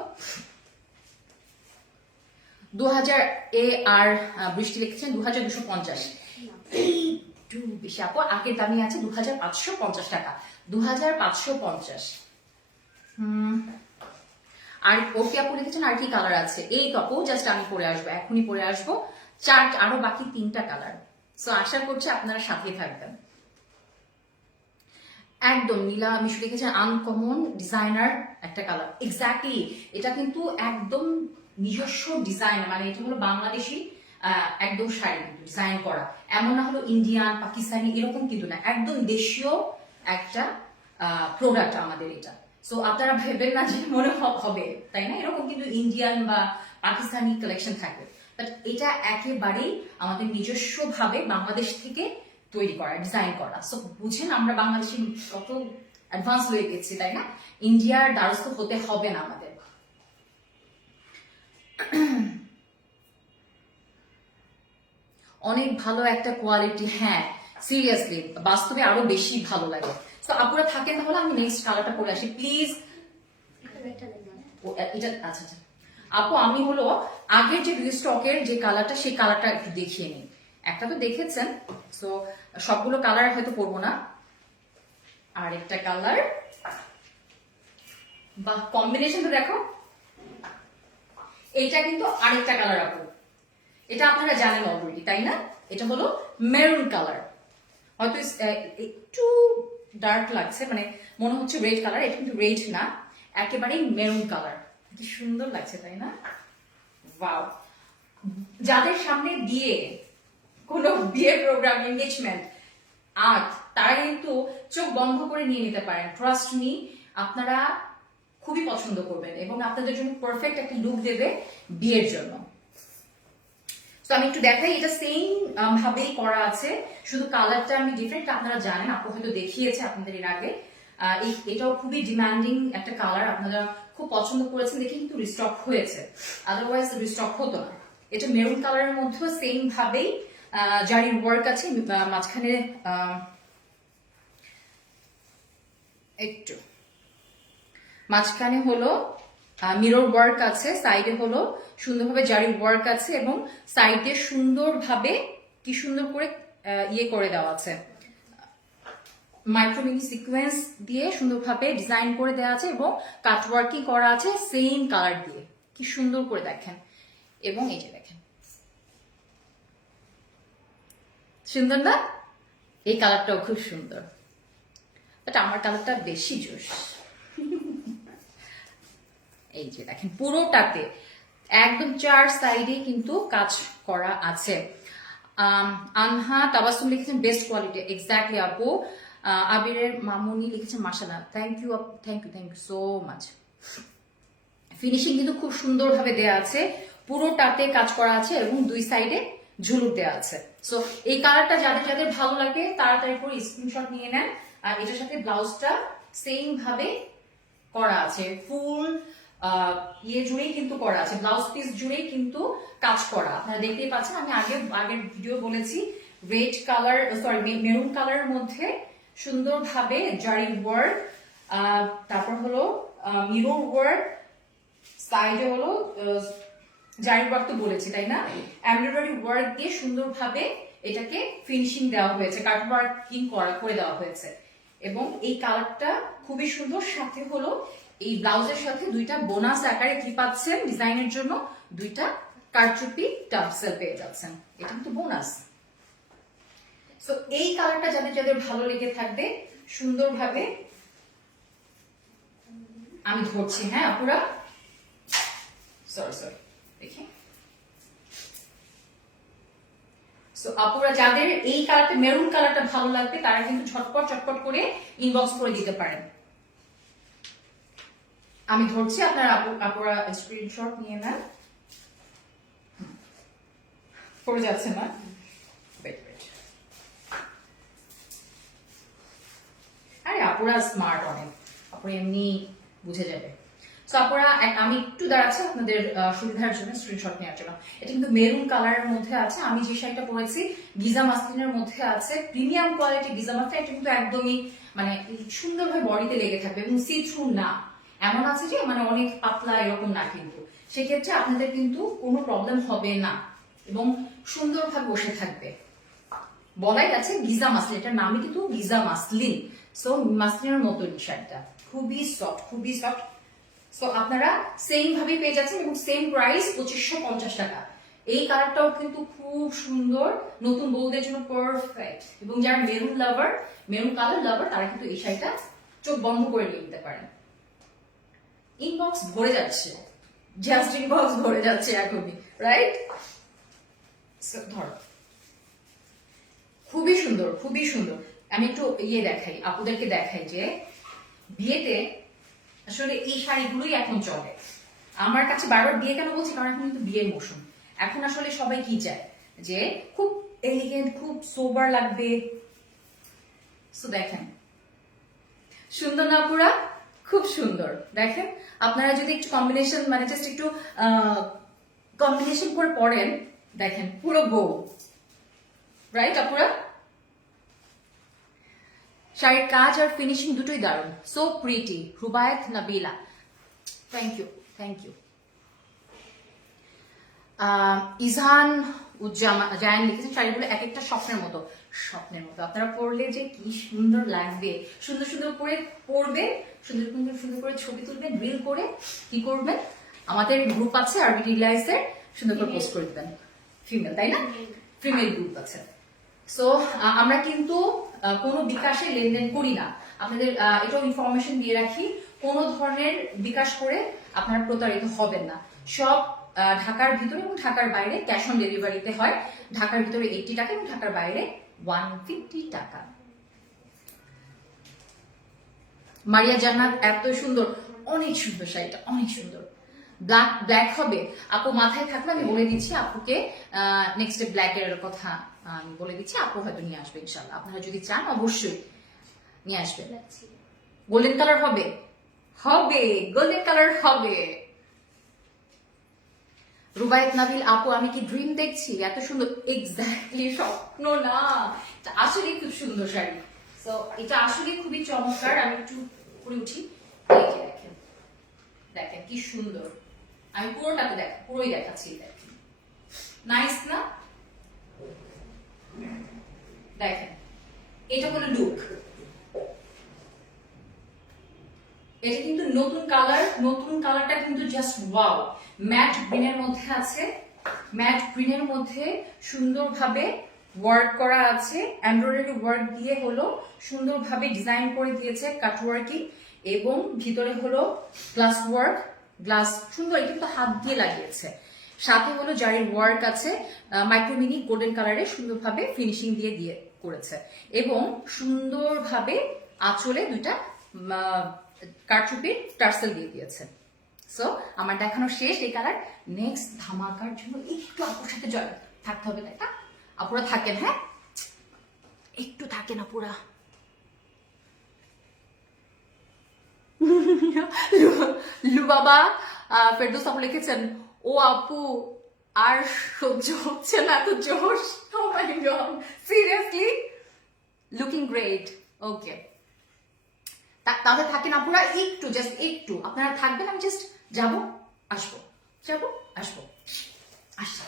2000 এ আর বৃষ্টি লিখেছেন 2250, একটু বেশি আপু, আগের দামই আছে 2550 টাকা, 2550। আর ওকে আপু লিখেছেন আর কি কালার আছে, এই তো আপু জাস্ট আমি পরে আসবো, এখনই পরে আসবো, আরো বাকি 3টা কালার। সো আশা করছি আপনারা সাথে থাকবেন। একদম নীলা মিশু লিখেছেন আনকমন ডিজাইনার একটা কালার, এক্স্যাক্টলি এটা কিন্তু একদম নিজস্ব ডিজাইন, মানে এটা হলো বাংলাদেশি একদম শাড়ি ডিজাইন করা, এমন না হলো ইন্ডিয়ান পাকিস্তানি এরকম কিন্তু না, একদম দেশীয় একটা প্রোডাক্ট আমাদের এটা। সো আপনারা ভেবেন না যে মনে হবে, তাই না, এরকম কিন্তু ইন্ডিয়ান বা পাকিস্তানি কালেকশন থাকে, বাট এটা একেবারেই আমাদের নিজস্ব ভাবে বাংলাদেশ থেকে তৈরি করা, ডিজাইন করা। সো বুঝেন আমরা বাংলাদেশি কত অ্যাডভান্স হয়ে গেছি, তাই না, ইন্ডিয়ার দ্বারস্থ হতে হবে না আমাদের। অনেক ভালো একটা কোয়ালিটি, হ্যাঁ সিরিয়াসলি বাস্তবে আরো বেশি ভালো লাগে। তো আপনারা থাকেন তাহলে আমি নেক্সট কালারটা পরে আসি প্লিজ। এটা আচ্ছা আচ্ছা আপু, আমি হলো আগের যে রিস্টকের যে কালারটা সেই কালারটা একটু দেখিয়ে নিই। একটা তো দেখেছেন, সো সবগুলো কালার হয়তো পরবো না। আরেকটা কালার, বা কম্বিনেশনটা দেখো, এইটা কিন্তু আরেকটা কালার আপু, এটা আপনারা জানেন অলরেডি তাই না, এটা হলো মেরুন কালার, হয়তো একটু ডার্ক লাগছে, মানে মনে হচ্ছে রেড কালার, এটা কিন্তু রেড না, একেবারেই মেরুন কালার, কি সুন্দর লাগছে তাই না। ওয়াও, যাদের সামনে বিয়ে, কোনো বিয়ে প্রোগ্রাম, এনগেজমেন্ট, আর্ট, তারা কিন্তু চোখ বন্ধ করে নিয়ে নিতে পারেন, ট্রাস্ট মি, আপনারা খুবই পছন্দ করবেন এবং আপনাদের জন্য পারফেক্ট একটা লুক দেবে বিয়ের জন্য। তো আমি একটু দেখাই, এটা সেম ভাবেই করা আছে, শুধু কালারটা আমি ডিফারেন্ট, আপনারা জানেন, আপু হয়তো দেখিয়েছে আপনাদের এর আগে। এটাও খুবই ডিমান্ডিং একটা কালার, আপনারা খুব পছন্দ করেছেন দেখে কিন্তু রিস্টক হয়েছে, আদারওয়াইজ রিস্টক হতো না। এটা মেরুন কালারের মধ্যে সেম ভাবেই জারির ওয়ার্ক আছে, মাঝখানে একটু মাঝখানে হলো মিরর ওয়ার্ক আছে, সাইডে হলো সুন্দরভাবে জারি ওয়ার্ক আছে, এবং সাইডে সুন্দরভাবে কি সুন্দর করে করে দেওয়া আছে, মাইক্রোমিনি সিকোয়েন্স দিয়ে সুন্দরভাবে ডিজাইন করে দেওয়া আছে, এবং কাট ওয়ার্কিং করা আছে সেম কালার দিয়ে, কি সুন্দর করে দেখেন। এবং এই যে দেখেন, সুন্দর না, এই কালারটাও খুব সুন্দর, বাট আমার কালারটা বেশি জোশ। এই যে দেখেন পুরোটাতে একদম 4 সাইডে কিন্তু কাজ করা আছে। আনহা তাবাসসুম লিখেছেন বেস্ট কোয়ালিটি, এক্স্যাক্টলি আপু। আবিরের মামুনি লিখেছেন মাশাআল্লাহ, থ্যাংক ইউ আপু, thank you so much. Finishing কিন্তু খুব সুন্দরভাবে দেয়া আছে, পুরোটাতে কাজ করা আছে এবং 2 সাইডে ঝুলুর দেওয়া আছে। সো এই কালারটা যাদের যাদের ভালো লাগে তাড়াতাড়ি করে স্ক্রিনশট নিয়ে নেন। আর এটার সাথে ব্লাউজটা সেম ভাবে করা আছে, ফুল জুড়েই কিন্তু করা আছে, ব্লাউজ পিস জুড়েই কিন্তু কাজ করা, আপনারা দেখতেই পাচ্ছেন। আমি আগের ভিডিও বলেছি, রেড কালার, সরি মেরুন কালারের মধ্যে সুন্দরভাবে জারি ওয়ার্ক, তারপর হলো মিরর ওয়ার্ক, সাইডে হলো জারি ওয়ার্ক তো বলেছি তাই না, এমব্রয়ডারি ওয়ার্ক দিয়ে সুন্দরভাবে এটাকে ফিনিশিং দেওয়া হয়েছে, কাট ওয়ার্কিং করে দেওয়া হয়েছে। এবং এই কালারটা খুবই সুন্দর, সাথে হলো এই ব্লাউজের সাথে 2টা বোনাস আকারে কি পাচ্ছেন ডিজাইনের জন্য, 2টা কারচুপি টার্সেল পেয়ে যাচ্ছেন, এটা কিন্তু বোনাস। সো এই কালারটা যাদের যাদের ভালো লেগে থাকবে সুন্দরভাবে আমি ধরছি, হ্যাঁ আপুরা, সরি দেখি সো আপুরা যাদের এই কালারটা মেরুন কালারটা ভালো লাগবে তারা কিন্তু ঝটপট চটপট করে ইনবক্স করে দিতে পারেন। আমি ধরছি, আপনারা আপুরা স্ক্রিনশট নিয়ে নেন। পড়ে যাচ্ছে না? আরে আপুরা স্মার্ট অনেক, আপুরা এমনি বুঝে যাবে। সো আপুরা আমি একটু দাঁড়াচ্ছি আপনাদের সুবিধার জন্য স্ক্রিনশট নেওয়ার জন্য। এটা কিন্তু মেরুন কালারের মধ্যে আছে। আমি যে শাড়িটা পরেছি গিজা মাসলিনের মধ্যে আছে, প্রিমিয়াম কোয়ালিটি গিজা মাসলিন। এটা কিন্তু একদমই মানে সুন্দরভাবে বডিতে লেগে থাকবে এবং সি থ্রু না, এমন আছে যে মানে অনেক পাতলা এরকম না, কিন্তু সেক্ষেত্রে আপনাদের কিন্তু কোনো প্রবলেম হবে না এবং সুন্দরভাবে বসে থাকবে। বলাই আছে গিজা মাসলিন, এটার নামই কিন্তু গিজা মাসলিন। সো মাসলিনের মতো শাড়িটা খুবই সফট, খুবই সফট। সো আপনারা সেম ভাবে পেয়ে যাচ্ছেন এবং সেম প্রাইস 2550 টাকা। এই কালারটাও কিন্তু খুব সুন্দর, নতুন বউদের জন্য পারফেক্ট। এবং যারা মেরুন লাভার, মেরুন কালার লাভার, তারা কিন্তু এই শাড়িটা চোখ বন্ধ করে নিয়ে নিতে পারেন। ইনবক্স ভরে যাচ্ছে, জাস্ট ইনবক্স ভরে যাচ্ছে এখনই, রাইট? ধর, খুবই সুন্দর, খুবই সুন্দর। আমি একটু দেখাই, আপুদেরকে দেখাই যে বিয়েতে আসলে এই শাড়িগুলোই এখন চলে। আমার কাছে বারবার বিয়ে কেন বলছি, কারণ এখন কিন্তু বিয়ের মৌসুম। এখন আসলে সবাই কি চায় যে খুব এলিগেন্ট, খুব সোবার লাগবে। সো দেখেন, সুন্দর না পুরা? খুব সুন্দর। দেখেন, আপনারা যদি একটু কম্বিনেশন মানে জাস্ট একটু কম্বিনেশন করে পড়েন, দেখেন পুরো বউ, রাইট আপুরা? শাড়ির কাজ আর ফিনিশিং দুটোই দারুণ। So pretty. Rubayat Nabila, thank you, thank you. Izhan Zayan লিখেছেন শাড়িগুলো এক একটা স্বপ্নের মতো, স্বপ্নের মতো। আপনারা পরলে যে কি সুন্দর লাগবে, সুন্দর সুন্দর করে পরবে, সুন্দর সুন্দর সুন্দর করে ছবি তুলবেন, রিল করে কি করবেন, আমাদের গ্রুপ আছে আরবি ডিলাইসের, সুন্দর করে পোস্ট করে দিবেন। ফিমেল, তাই না? ফিমেল গ্রুপ আছে। সো আমরা কিন্তু কোনো বিকাশে লেনদেন করি না। আপনাদের এটাও ইনফরমেশন দিয়ে রাখি, কোনো ধরনের বিকাশ করে আপনারা প্রতারিত হবেন না। সব ঢাকার ভিতরে এবং ঢাকার বাইরে ক্যাশ অন ডেলিভারিতে হয়। ঢাকার ভিতরে 80 টাকা এবং ঢাকার বাইরে 150 টাকা। মারিয়া জান্নাত, এত সুন্দর, অনেক সুন্দর শাড়িটা, অনেক সুন্দর। ব্ল্যাক হবে আপু, মাথায় থাকলে আমি বলে দিচ্ছি আপুকে, নেক্সট ব্ল্যাক এর কথা আমি বলে দিচ্ছি, আপু হয়তো নিয়ে আসবে ইনশাল্লাহ। আপনারা যদি চান অবশ্যই নিয়ে আসবে। গোল্ডেন কালার হবে, হবে গোল্ডেন কালার হবে। রুবায়েত নাবিল আপু, আমি কি ড্রিম দেখছি? এত সুন্দর, এক্স্যাক্টলি স্বপ্ন না, এটা আসলে খুব সুন্দর শাড়ি। সো এটা আসলে খুবই চমৎকার। আমি একটু করে উঠি, এই যে দেখেন, দেখেন কি সুন্দর। আমি পুরোটাতে পুরোই দেখাচ্ছি, দেখেন নাইস না? দেখেন, এটা হলো লুক। এটা কিন্তু নতুন কালার, নতুন কালারটা কিন্তু জাস্ট ওয়াও। ম্যাট গ্রিনের মধ্যে আছে, ম্যাট গ্রিনের মধ্যে সুন্দরভাবে ওয়ার্ক করা আছে, এমব্রয়ডারি ওয়ার্ক দিয়ে হলো সুন্দরভাবে ডিজাইন করে দিয়েছে কাটওয়ার্কিং, এবং ভিতরে হলো গ্লাস ওয়ার্ক, গ্লাস সুন্দর, এটা কিন্তু হাত দিয়ে লাগিয়েছে। সাথে হলো জারির ওয়ার্ক আছে, মাইক্রোমিনি গোল্ডেন কালারে সুন্দরভাবে ফিনিশিং দিয়ে দিয়ে করেছে, এবং সুন্দরভাবে আঁচলে দুইটা কারচুপির টার্সেল দিয়ে দিয়েছে। সো আমার দেখানো শেষ এই কালার। নেক্সট ধামাকার জন্য একটু আপুর সাথে জয় থাকতে হবে, তাই না? আপুরা থাকেন, হ্যাঁ একটু থাকেন আপুরা। লুবাবা ফেরদৌস আপু লিখেছেন, ও আপু আর সহ্য হচ্ছে না এত জোশ। ও মাই গড, সিরিয়াসলি লুকিং গ্রেট। ওকে, তাহলে থাকেন আপুরা একটু, জাস্ট একটু আপনারা থাকবেন, আমি জাস্ট যাবো আসবো, যাবো আসবো, আসবো।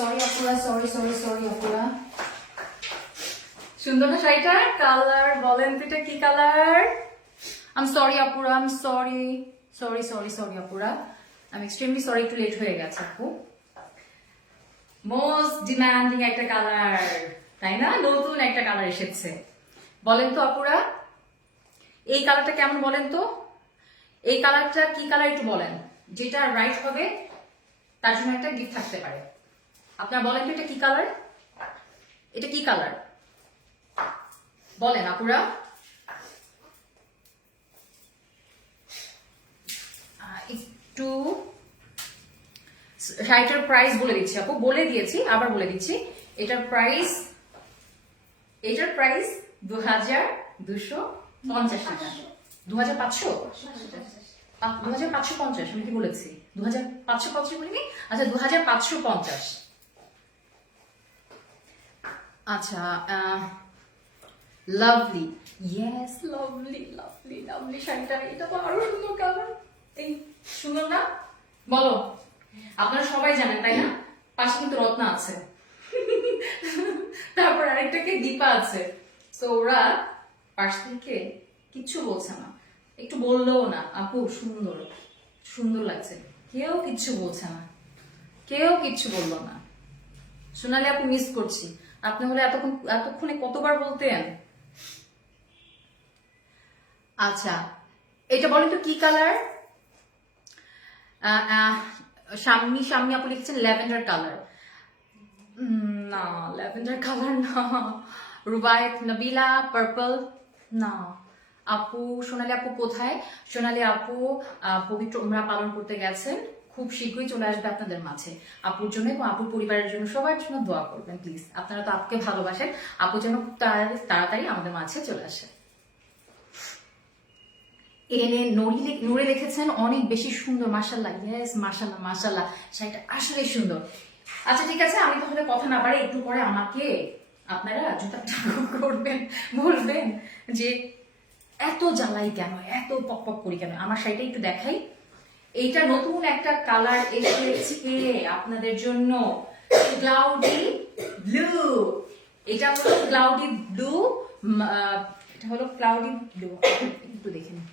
সরি আপুরা, সরি সরি সরি আপুরা। সুন্দর না শাড়িটা? কালার বলেন তো এটা কি কালার? আম সরি আপুরা, আম সরি সরি সরি সরি আপুরা, আমি এক্সট্রিমলি সরি, একটু লেট হয়ে গেছে আপু। মোস্ট ডিমান্ডিং একটা কালার, তাই না? নতুন একটা কালার এসেছে। বলেন তো আপুরা এই কালারটা কেমন বলেন তো? এই কালারটা কি কালার একটু বলেন, যেটা রাইট হবে তার জন্য একটা গিফট থাকতে পারে। আপনারা বলেন তো এটা কি কালার? এটা কি কালার বলেন আপুরা? একটু শাড়িটার প্রাইস বলে দিচ্ছি আপু, বলে দিয়েছি আবার বলে দিচ্ছি। এটার প্রাইস 2250 টাকা। 2500? 2550 আমি কি বলেছি? 2550 বলিনি? আচ্ছা 2550। আচ্ছা lovely, yes lovely lovely lovely শাড়িটা, এটা তো আরো সুন্দর কালার। এই সুন্দর না বলো? আপনারা সবাই জানেন তাই না, পাশে কিন্তু রত্না আছে, তারপর আরেকটাকে দীপা আছে। তো ওরা পাশ থেকে কিচ্ছু বলছে না, একটু বললেও না আপু সুন্দর সুন্দর লাগছে, কেউ কিচ্ছু বলছে না, কেউ কিচ্ছু বললো না। সোনালি আপু মিস করছি, আপনি হলে এতক্ষণে কতবার বলতেন। আচ্ছা এটা বলেন তো কি কালার? সামনি সামনি আপু লিখেছেন ল্যাভেন্ডার কালার। না ল্যাভেন্ডার কালার না। রুবায়েত নবিলা পার্পল না। আপু সোনালি আপু কোথায়? সোনালি আপু পবিত্র উমরা পালন করতে গেছেন, খুব শীঘ্রই চলে আসবে আপনাদের মাঝে। আপুর জন্য এবং আপুর পরিবারের জন্য সবার জন্য দোয়া করবেন প্লিজ। আপনারা তো আপুকে ভালোবাসেন, আপু যেন খুব তাড়াতাড়ি আমাদের মাঝে চলে আসে। এনে নুরে লিখেছেন অনেক বেশি সুন্দর, মাশাল্লাহ। ইয়েস মাশাল্লাহ মাশাল্লাহ, শাড়িটা আসলে সুন্দর। আচ্ছা ঠিক আছে, আমি তাহলে কথা না পারে একটু পরে আমাকে আপনারা জুতা করবেন, বলবেন যে এত জ্বালাই কেন, এত পক পক করি কেন। আমার শাড়িটা একটু দেখাই। এইটা নতুন একটা কালার এসেছে আপনাদের জন্য, ক্লাউডি ব্লু। এটা হলো ক্লাউডি ব্লু, এটা হলো ক্লাউডি ব্লু, একটু দেখে নিন।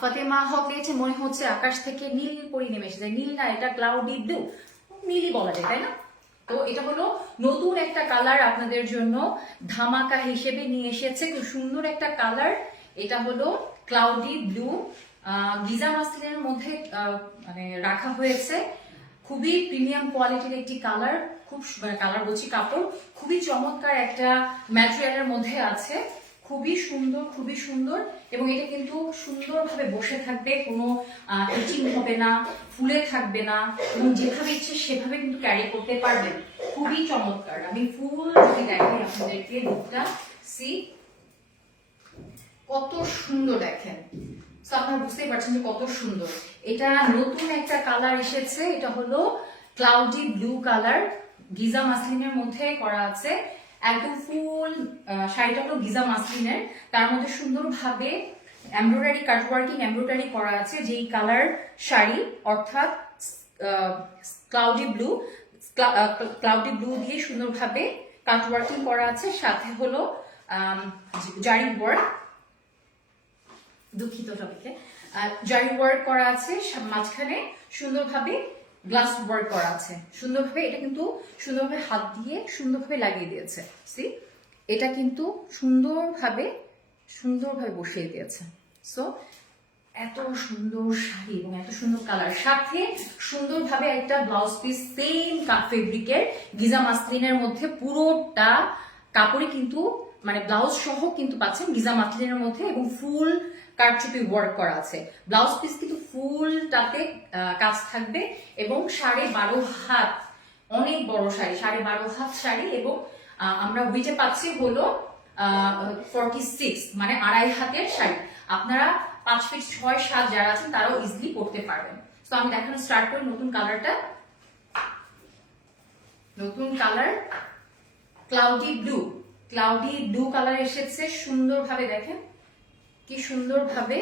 ফাতেমা হক লিখেছে মনে হচ্ছে আকাশ থেকে নীল পরি নেমে এসেছে। নীল না, এটা ক্লাউডি ব্লু, নীলই বলা যায় তাই না? তো এটা হলো নতুন একটা কালার আপনাদের জন্য ধামাকা হিসেবে নিয়ে এসেছে, খুব সুন্দর একটা কালার। এটা হলো ক্লাউডি ব্লু, গিজা মাসলিনের মধ্যে মানে রাখা হয়েছে। খুবই প্রিমিয়াম কোয়ালিটির একটি কালার, খুব কালার বলছি কাপড়, খুবই চমৎকার একটা ম্যাটেরিয়ালের মধ্যে আছে, খুবই সুন্দর খুবই সুন্দর। এবং এটা কিন্তু সুন্দরভাবে বসে থাকবে, কোনো ইচিং হবে না, ফুলে থাকবে না, এবং যেভাবে ইচ্ছে সেভাবে কিন্তু ক্যারি করতে পারবেন। খুবই চমৎকার। আমি ফুল যদি দেখাই আপনাদেরকে, লুকটা সি কত সুন্দর দেখেন, তো আপনারা বুঝতেই পারছেন যে কত সুন্দর। এটা নতুন একটা কালার এসেছে, এটা হলো ক্লাউডি ব্লু কালার, গিজা মাসলিনের মধ্যে করা আছে। একদম ফুল শাড়িটা হলো গিজা মাসলিনের, তার মধ্যে সুন্দরভাবে এমব্রয়ডারি কাটওয়ার্কিং এমব্রয়ডারি করা আছে। যেই কালার শাড়ি অর্থাৎ ক্লাউডি ব্লু, ক্লাউডি ব্লু দিয়ে সুন্দরভাবে কাটওয়ার্কিং করা আছে, সাথে হলো জারি ওয়ার্ক, দুঃখিত সবাইকে, জারি ওয়ার্ক করা আছে, মাঝখানে সুন্দরভাবে গ্লাস ওয়ার্ক করা আছে সুন্দরভাবে। এটা কিন্তু সুন্দরভাবে হাত দিয়ে সুন্দরভাবে লাগিয়ে দিয়েছে, সি এটা কিন্তু সুন্দরভাবে সুন্দরভাবে বসিয়ে দিয়েছে। সো এত সুন্দর শাড়ি এবং এত সুন্দর কালার, সাথে সুন্দরভাবে একটা ব্লাউজ পিস সেম ফেব্রিকের গিজা মাসলিনের মধ্যে, পুরোটা কাপড়ে কিন্তু মানে ব্লাউজ সহ কিন্তু পাচ্ছেন গিজা মাসলিনের মধ্যে, এবং ফুল কারচুপি ওয়ার্ক করা আছে। ব্লাউজ পিস কিন্তু ফুলটাতে কাজ থাকবে, এবং 12.5 হাত, অনেক বড় শাড়ি, 12.5 হাত শাড়ি। এবং আমরা উইটে পাচ্ছি হলো 46, মানে 2.5 হাতের শাড়ি। আপনারা 5 ফিট 6, 7 যারা আছেন তারাও ইজিলি পরতে পারবেন। তো আমি দেখানো স্টার্ট করি নতুন কালারটা। নতুন colour cloudy blue, cloudy blue colour এসেছে সুন্দরভাবে, দেখেন কি সুন্দরভাবে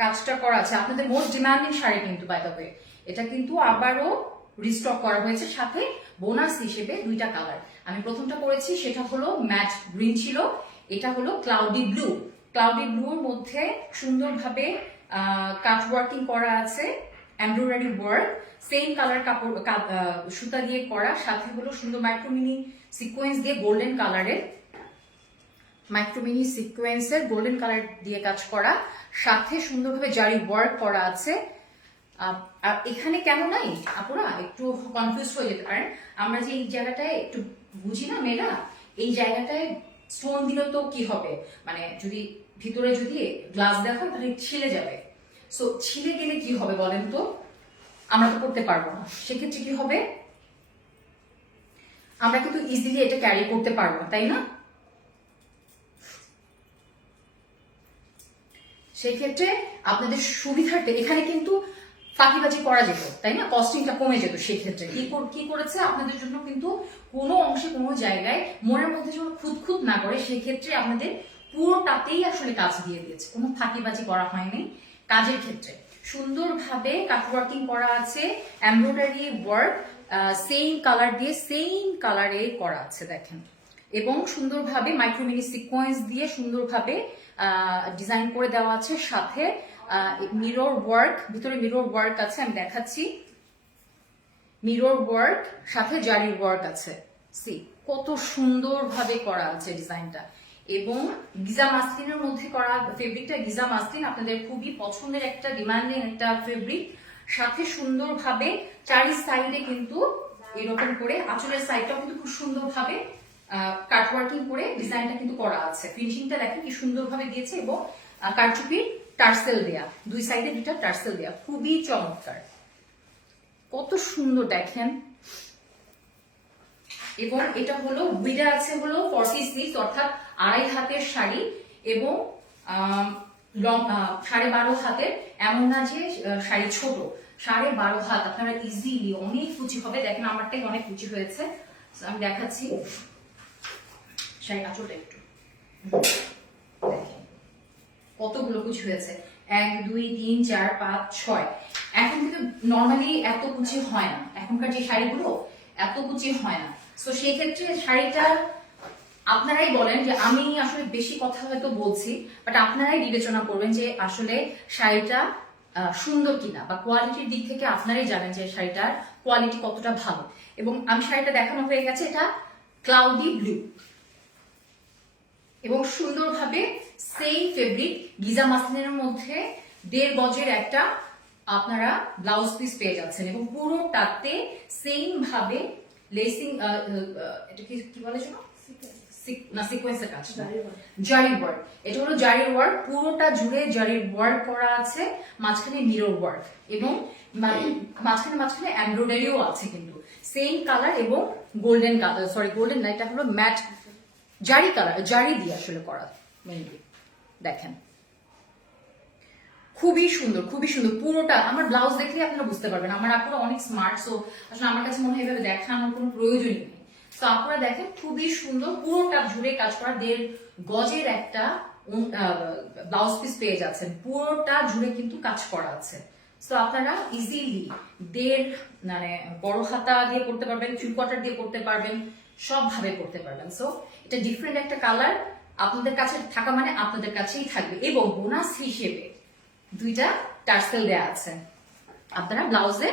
কাজটা করা আছে। আপনাদের মোস্ট ডিমান্ডিং শাড়ি কিন্তু বাই দ্য ওয়ে, এটা কিন্তু আবারও রিস্টক করা হয়েছে, সাথে বোনাস হিসেবে দুইটা কালার। আমি প্রথমটা করেছি সেটা হলো ম্যাট গ্রিন ছিল, এটা হলো ক্লাউডি ব্লু। ক্লাউডি ব্লুর মধ্যে সুন্দরভাবে কাট ওয়ার্কিং করা আছে, এমব্রয়ডারি ওয়ার্ক, সেম কালার কাপড় সুতা দিয়ে করা, সাথে হলো সুন্দর মাইক্রোমিনি সিকোয়েন্স দিয়ে গোল্ডেন কালারের, মাইক্রোমিনি সিকোয়েন্সের গোল্ডেন কালার দিয়ে কাজ করা, সাথে সুন্দরভাবে জারি ওয়ার্ক করা আছে। আর এখানে কেন নাই আপুরা একটু কনফিউজ হয়ে যেতে পারেন, আমরা যে এই জায়গাটায় একটু বুঝি না মেয়েরা, এই জায়গাটায় স্টোন দিলে তো কি হবে, মানে যদি ভিতরে যদি গ্লাস দেওয়া হয় তাহলে ছিলে যাবে। সো ছিলে গেলে কি হবে বলেন তো, আমরা তো করতে পারবো না। সেক্ষেত্রে কি হবে, আমরা কিন্তু ইজিলি এটা ক্যারি করতে পারবো না, তাই না? সেক্ষেত্রে আপনাদের সুবিধার্থে এখানে কিন্তু ফাঁকিবাজি করা যেত, তাই না, কস্টিংটা কমে যেত। সেক্ষেত্রে কি করেছে আপনাদের জন্য কিন্তু কোনো অংশে কোনো জায়গায় মনের মধ্যে যেন খুঁতখুত না করে, সেক্ষেত্রে আপনাদের পুরোটাতেই আসলে কাজ দিয়ে দিয়েছে, কোনো ফাঁকিবাজি করা হয়নি কাজের ক্ষেত্রে। সুন্দরভাবে কাটওয়ার্কিং করা আছে, এমব্রয়ডারি ওয়ার্ক সেম কালার দিয়ে সেম কালারে করা আছে দেখেন, এবং সুন্দরভাবে মাইক্রোমিনি সিকোয়েন্স দিয়ে সুন্দরভাবে ডিজাইন করে দেওয়া আছে, সাথে মিরর ওয়ার্ক, ভিতরে মিরর ওয়ার্ক আছে, আমি দেখাচ্ছি, মিরর ওয়ার্ক সাথে জারি ওয়ার্ক আছে। সি কত সুন্দরভাবে করা আছে ডিজাইনটা, এবং গিজা মাসলিনের মধ্যে করা ফেব্রিকটা, গিজা মাসলিন আপনাদের খুবই পছন্দের একটা ডিমান্ডিং একটা ফেব্রিক, সাথে সুন্দরভাবে চারি সাইডে কিন্তু এরকম করে আঁচলের সাইডটাও কিন্তু খুব সুন্দরভাবে কাটওয়ার্কিং করে ডিজাইনটা কিন্তু করা আছে। ফিনিশিংটা দেখেন কি সুন্দরভাবে দিয়েছে, এবং কারচুপির টার্সেল দেয়া, দুই সাইডে দুইটা টার্সেল দেয়া, খুবই চমৎকার, কত সুন্দর দেখেন। এবং এটা হলো উইডা আছে হলো 46, অর্থাৎ 2.5 হাতের শাড়ি, এবং 12.5 হাতের, এমন না যে শাড়ি ছোট, 12.5 হাত, আপনারা ইজিলি অনেক কুচি হবে। দেখেন আমারটাই অনেক কুচি হয়েছে, আমি দেখাচ্ছি শাড়ি আঁচলটা একটু দেখেন কতগুলো কুচি হয়েছে, 1 2 3 4 5 6। এখন কিন্তু নর্মালি এত কুচি হয় না, এখনকার যে শাড়িগুলো এত কুচি হয় না। তো সেই ক্ষেত্রে শাড়িটা আপনারাই বলেন যে আমি আসলে বেশি কথা হয়তো বলছি, বাট আপনারাই বিবেচনা করবেন যে আসলে শাড়িটা সুন্দর কিনা, বা কোয়ালিটির দিক থেকে আপনারাই জানেন যে শাড়িটার কোয়ালিটি কতটা ভালো। এবং আমি শাড়িটা দেখানো হয়ে গেছে, এটা ক্লাউডি ব্লু, এবং সুন্দরভাবে সেম ফেব্রিক গিজা মাসলিনের মধ্যে 1.5 গজের একটা আপনারা ব্লাউজ পিস পেয়ে যাচ্ছেন, এবং পুরোটাতে সেম ভাবে লেসিং, এটা কি বলে জানো না, সিকোয়েন্সের কাজ, জারি ওয়ার্ক, এটা হলো জারি ওয়ার্ক, পুরোটা জুড়ে জারি ওয়ার্ক করা আছে, মাঝখানে মিরর ওয়ার্ক, এবং মাঝখানে এমব্রয়ডারিও আছে কিন্তু সেম কালার, এবং গোল্ডেন কালার, সরি গোল্ডেন না, এটা হলো ম্যাট জারি কালার, জারি দিয়ে আসলে করা মেইনলি। দেখেন খুবই সুন্দর, খুবই সুন্দর পুরোটা। আমার ব্লাউজ দেখলে আপনারা বুঝতে পারবেন আমার আপুরা অনেক স্মার্ট, সো আসলে আমার কাছে মনে হয় এভাবে দেখানোর কোনো প্রয়োজনই নেই। তো আপনারা দেখেন খুবই সুন্দর পুরোটা জুড়ে কাজ করা, 1.5 গজের একটা ব্লাউজ পিস পেয়ে যাচ্ছেন, পুরোটা জুড়ে কিন্তু কাজ করা আছে। সো আপনারা ইজিলি 1.5 মানে বড় হাতা দিয়ে করতে পারবেন, 3/4 দিয়ে করতে পারবেন, সব ভাবে করতে পারবেন। সো এটা ডিফারেন্ট একটা কালার আপনাদের কাছে থাকা মানে আপনাদের কাছেই থাকবে, এবং বোনাস হিসেবে 2টা টার্সেল দেয়া আছে। আপনারা ব্লাউজে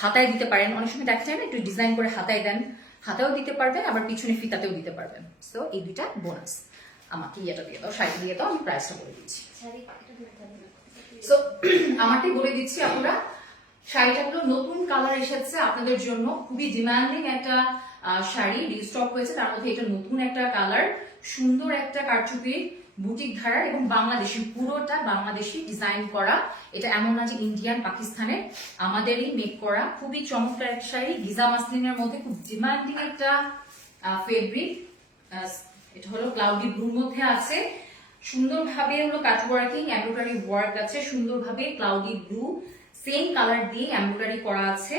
হাতায় দিতে পারেন, অনেক সময় দেখা যায় না একটু ডিজাইন করে হাতায় দেন, হাতায়ও দিতে পারবেন, আবার পিছনে ফিতাতেও দিতে পারবেন। সো এই 2টা বোনাস। আমাকে ইয়েটা দিয়ে দাও, শাড়িটা দিয়ে দাও, আমি প্রাইসটা বলে দিচ্ছি। সো আমাকে বলে দিচ্ছি আপনারা, শাড়িটাগুলো নতুন কালার এসেছে আপনাদের জন্য, খুবই ডিমান্ডিং একটা শাড়ি রিস্টক হয়েছে, তার মধ্যে এটা নতুন একটা কালার, সুন্দর একটা কারচুপির বুটিক ধারার, এবং বাংলাদেশি, পুরোটা বাংলাদেশি ডিজাইন করা। এটা এমন না যে ইন্ডিয়ান পাকিস্তানের, আমাদেরই মেক করা, খুবই চমৎকার একটা শাড়ি, গিজা মাসলিনের মধ্যে খুব ডিমান্ডিং একটা ফেব্রিক। এটা হলো ক্লাউডি ব্লুর মধ্যে আছে, সুন্দরভাবে হলো কাট ওয়ার্কিং, এমব্রয়ডারি ওয়ার্ক আছে, সুন্দরভাবে ক্লাউডি ব্লু সেম কালার দিয়ে এমব্রয়ডারি করা আছে,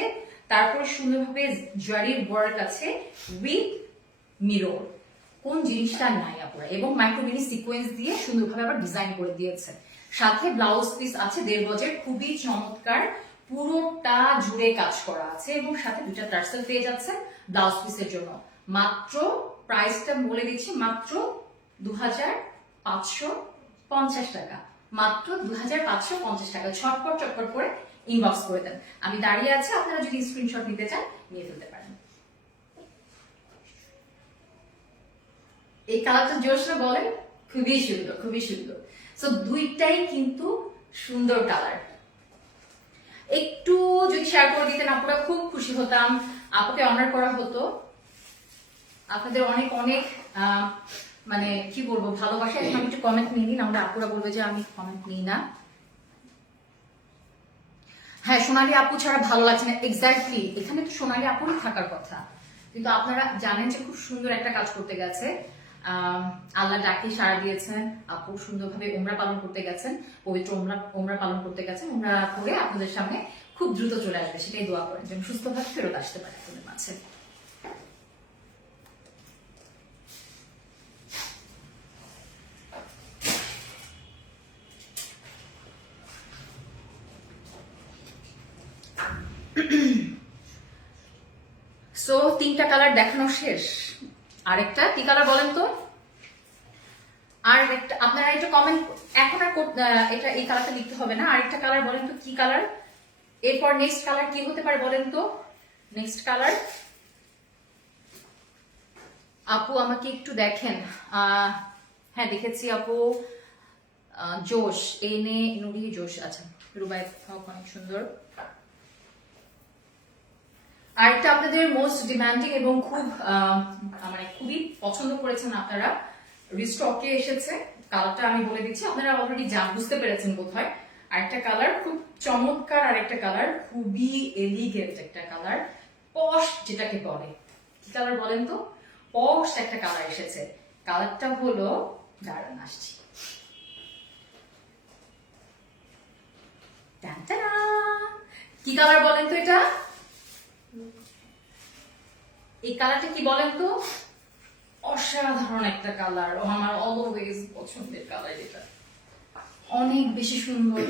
তারপরে সুন্দরভাবে জারির ওয়ার্ক আছে উইথ মিরর, কোন জিনিসটা নাই আপনারা, এবং মাইক্রোমিনি সিকোয়েন্স দিয়ে সুন্দরভাবে আবার ডিজাইন করে দিয়েছে, সাথে ব্লাউজ পিস আছে 1.5 গজের, খুবই চমৎকার, পুরোটা জুড়ে কাজ করা আছে এবং সাথে দুটা টার্সেল পেয়ে যাচ্ছে ব্লাউজ পিসের জন্য। মাত্র প্রাইসটা বলে দিচ্ছি, মাত্র 2550 টাকা, মাত্র 2550 টাকা। ছটপট চটপট করে ইনবক্স করে দেন, আমি দাঁড়িয়ে আছি, আপনারা যদি স্ক্রিনশট নিতে চান নিয়ে ফেলতে পারেন। এই কালারটা জোশ না বলেন? খুবই সুন্দর, খুবই সুন্দর। সো দুইটাই কিন্তু সুন্দর কালার। একটু যদি শেয়ার করে দিতেন আপুরা খুব খুশি হতাম, আপুকে অনার করা হতো। আপনাদের অনেক অনেক মানে কি বলবো ভালোবাসা। এখন আমি একটু কমেন্ট নিয়ে নিন, আমরা আপুরা বলবে যে আমি কমেন্ট নিই না। হ্যাঁ, সোনালী আপু ছাড়া ভালো লাগছে না। এক্স্যাক্টলি, এখানে তো সোনালী আপুরই থাকার কথা, কিন্তু আপনারা জানেন যে খুব সুন্দর একটা কাজ করতে গেছে। আল্লাহ ডাকে সাড়া দিয়েছেন, আপু সুন্দরভাবে উমরা পালন করতে গেছেন, পবিত্র উমরা পালন করতে গেছেন। উমরা করে আপনাদের সামনে খুব দ্রুত চলে আসবে, সেটাই দোয়া করেন যেন সুস্থভাবে ফেরত আসতে পারে আপনাদের মাঝে। সো 3টা কালার দেখানো শেষ, আরেকটা কি কালার বলেন তো? আর একটা আপনারা একটা কমেন্ট এখন আর এটা এই কালারটা লিখতে হবে না, আরেকটা কালার বলেন তো কি কালার? এরপর নেক্সট কালার কি হতে পারে বলেন তো? নেক্সট কালার আপু আমাকে একটু দেখেন। হ্যাঁ দেখেছি আপু। জোশ এনে নুরি জোশ, আচ্ছা রুবাইত হক অনেক সুন্দর। আরেকটা আপনাদের মোস্ট ডিমান্ডিং এবং খুব মানে খুবই পছন্দ করেছেন আপনারা, রিস্টকে এসেছে। কালারটা আমি বলে দিচ্ছি, আপনারা অলরেডি বুঝতে পেরেছেন বোধহয়। আরেকটা কালার খুব চমৎকার, আরেকটা কালার খুবই এলিগেন্ট একটা কালার, পশ যেটাকে বলে। কি কালার বলেন তো? পশ একটা কালার এসেছে। কালারটা হলো, দাঁড়ান আসছি, কি কালার বলেন তো এটা? এই কালারটা কি বলেন তো? অসাধারণ একটা কালার, আমার অলওয়েজ পছন্দের কালার এটা, অনেক বেশি সুন্দর।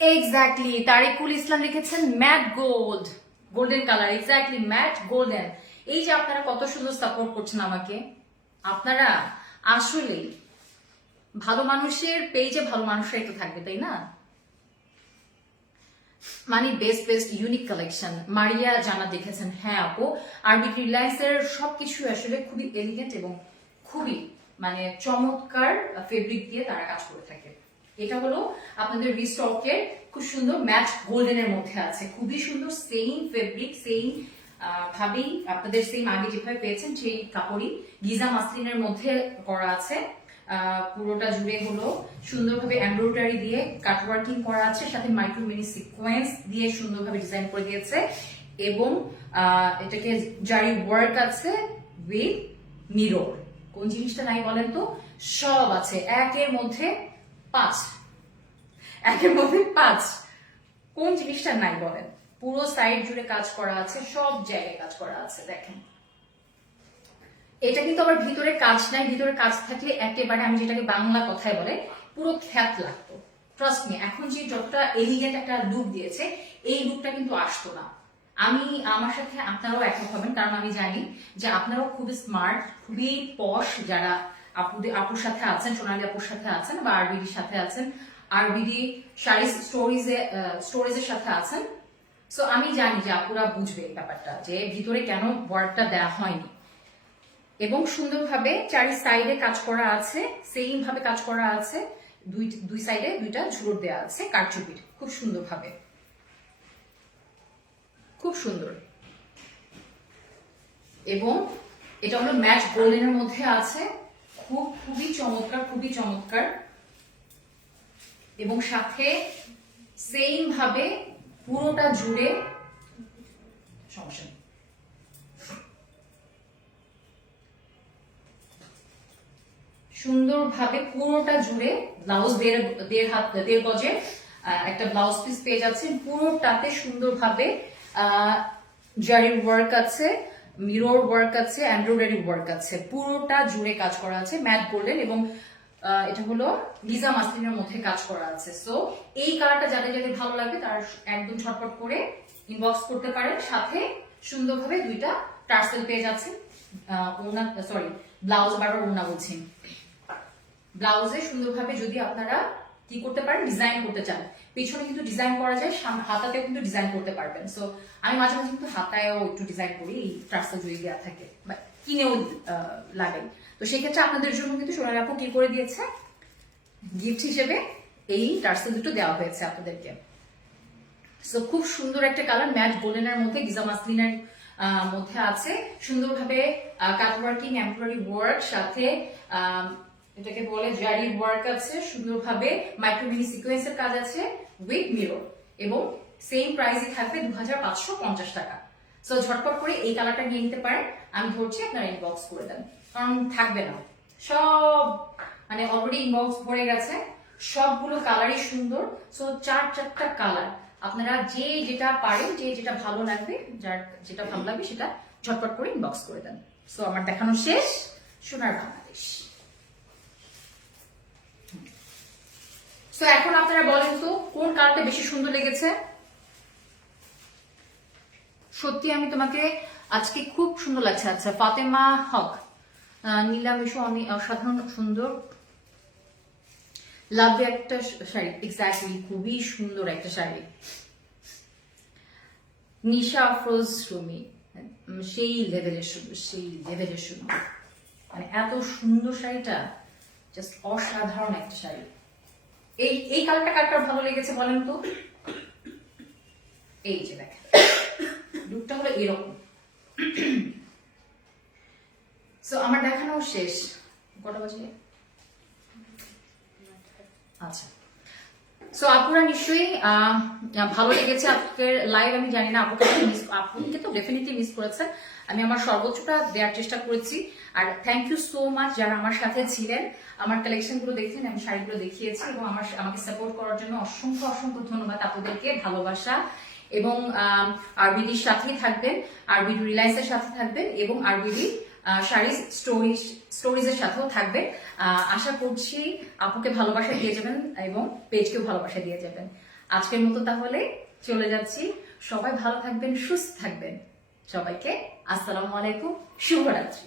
এক্স্যাক্টলি, তারিকুল ইসলাম লিখেছেন mat gold, golden colour, exactly mat golden. এই যে আপনারা কত সুন্দর সাপোর্ট করছেন আমাকে, আপনারা আসলে ভালো মানুষের পেজে ভালো মানুষরাই তো থাকবে, তাই না? মানে বেস্ট বেস্ট ইউনিক কালেকশন মারিয়া জানা দেখেছেন। হ্যাঁ আপু, আরবি রিলায়েন্সের সবকিছু আসলে খুবই এলিগেন্ট এবং খুবই মানে চমৎকার ফেব্রিক দিয়ে তারা কাজ করে থাকে। এটা হলো আপনাদের রিস্টকের খুব সুন্দর ম্যাট গোল্ডেনের মধ্যে আছে, খুবই সুন্দর সেম ফেব্রিক, সেম ভাবেই আপনাদের সেম আগে যেভাবে পেয়েছেন সেই কাপড়ই গিজা মাসলিনের মধ্যে করা আছে। পুরোটা জুড়ে হলো সুন্দরভাবে এমব্রয়ডারি দিয়ে কাটওয়ার্কিং করা আছে, সাথে মাইক্রো মিনি সিকোয়েন্স দিয়ে সুন্দরভাবে ডিজাইন করে দিয়েছে এবং এটাকে জারি ওয়ার্ক আছে উইথ মিরর। কোন জিনিসটা নাই বলেন তো? সব আছে, একের মধ্যে 5, একের মধ্যে 5। কোন জিনিসটা নাই বলেন? পুরো সাইড জুড়ে কাজ করা আছে, সব জায়গায় কাজ করা আছে। দেখেন এটা কিন্তু আবার ভিতরে কাজ নাই, ভিতরে কাজ থাকলে একেবারে আমি যেটাকে বাংলা কথায় বলে পুরো খ্যাত লাগতো। ট্রাস্ট মি, এখন যে যতটা এলিগেন্ট একটা লুক দিয়েছে এই লুকটা কিন্তু আসতো না। আমি আমার সাথে আপনারাও একমত হবেন, কারণ আমি জানি যে আপনারাও খুবই স্মার্ট, খুবই পশ যারা আপুর সাথে আছেন, সোনালী আপুর সাথে আছেন বা আরবিডির সাথে আছেন, আরবিডি শাড়ি স্টোরেজের সাথে আছেন। সো আমি জানি যে আপুরা বুঝবে এই ব্যাপারটা যে ভিতরে কেন ওয়ার্কটা দেওয়া হয়নি, এবং সুন্দরভাবে চারি সাইডে কাজ করা আছে, সেম ভাবে কাজ করা আছে, দুই সাইডে দুইটা ঝুড় দেওয়া আছে কারচুপির, খুব সুন্দরভাবে, খুব সুন্দর। এবং এটা হলো ম্যাট গোল্ডেনের মধ্যে আছে, খুবই চমৎকার, খুবই চমৎকার। এবং সাথে সেম ভাবে পুরোটা জুড়ে, সমস্যা নেই, সুন্দরভাবে পুরোটা জুড়ে ব্লাউজ 1.5 গজের একটা ব্লাউজ পিস পেয়ে যাচ্ছে। পুরোটাতে সুন্দরভাবে জারি ওয়ার্ক আছে, মিরর ওয়ার্ক আছে, এমব্রয়ডারি ওয়ার্ক আছে, পুরোটা জুড়ে কাজ করা আছে ম্যাট গোল্ডেন। এবং এটা হলো লিজা মাসলিনের মধ্যে কাজ করা আছে। সো এই কালারটা যাদের যাদের ভালো লাগবে তারা একদম ঝটপট করে ইনবক্স করতে পারেন। সাথে সুন্দরভাবে দুইটা টার্সেল পেয়ে যাচ্ছে। ওড়না সরি ব্লাউজ, বারবার ওড়না বলছি, ব্লাউজে সুন্দরভাবে যদি আপনারা কি করতে পারেন, ডিজাইন করতে চান, পিছনে কিন্তু ডিজাইন করা যায়, হাতাতেও কিন্তু ডিজাইন করতে পারবেন। সো আমি মাঝে মাঝে কিন্তু হাতায়ও একটু ডিজাইন করি, এই টার্সেল যদি দেওয়া থাকে বা কিনেও লাগাই। তো সেক্ষেত্রে আপনাদের জন্য কিন্তু সোনালী আপু কি করে দিয়েছে, গিফট হিসেবে এই টার্সেল দুটো দেওয়া হয়েছে আপনাদেরকে। সো খুব সুন্দর একটা কালার, ম্যাট গোল্ডেনের মধ্যে গিজা মাসলিনের মধ্যে আছে, সুন্দরভাবে কাট ওয়ার্কিং, এমব্রয়ডারি ওয়ার্ক, সাথে এটাকে বলে জারি ওয়ার্ক আছে, সুন্দরভাবে মাইক্রো মিনি সিকোয়েন্সের কাজ আছে উইথ মিরর, এবং সেম প্রাইসে থাকবে 2550 টাকা। সো ঝটপট করে এই কালারটা নিয়ে নিতে পারেন। আমি ধরছি, আপনারা ইনবক্স করে দেন, কারণ থাকবে না সব, মানে অলরেডি ইনবক্স ভরে গেছে, সবগুলো কালারই সুন্দর। সো চারটা কালার, আপনারা যে যেটা পারেন, যে যেটা ভালো লাগবে, যার যেটা ভালো লাগবে সেটা ঝটপট করে ইনবক্স করে দেন। সো আমার দেখানো শেষ, সোনার বাংলাদেশ। সো এখন আপনারা বলেন তো কোন কালারটা বেশি সুন্দর লেগেছে। সত্যি আমি তোমাকে আজকে খুব সুন্দর লাগছে। আচ্ছা, ফাতেমা হক, নীলাম এসো, অনেক অসাধারণ সুন্দর, লাভ একটা শাড়ি, এক্স্যাক্টলি খুবই সুন্দর একটা শাড়ি। নিশা আফরোজ রুমি, সেই লেভেলের সুন্দর, সেই লেভেলের সুন্দর, মানে এত সুন্দর শাড়িটা, জাস্ট অসাধারণ একটা শাড়ি। এই কালারটা কার কার ভালো লেগেছে বলেন তো। এই যে দেখেন, লুকটা হলো এরকম। সো আমার দেখানো শেষ, কটা বাজে? আচ্ছা, সো আপুরা নিশ্চয়ই ভালো লেগেছে আজকের লাইভ। আমি জানি না আপুকে তো ডেফিনেটলি মিস করেছেন। আমি আমার সর্বোচ্চটা দেওয়ার চেষ্টা করেছি। আর থ্যাংক ইউ সো মাচ যারা আমার সাথে ছিলেন, আমার কালেকশন গুলো দেখছেন, আমি শাড়িগুলো দেখিয়েছি, এবং আমাকে সাপোর্ট করার জন্য অসংখ্য অসংখ্য ধন্যবাদ আপুদেরকে, ভালোবাসা। এবং আরবিডির সাথেই থাকবেন, আরবিডি রিলায়েন্সের সাথে থাকবেন, এবং আরবিডি শাড়িজ স্টোরিজের সাথেও থাকবে। আশা করছি আপুকে ভালোবাসা দিয়ে যাবেন এবং পেজকেও ভালোবাসা দিয়ে যাবেন। আজকের মতো তাহলে চলে যাচ্ছি। সবাই ভালো থাকবেন, সুস্থ থাকবেন। সবাইকে আসসালামু আলাইকুম, শুভরাত্রি।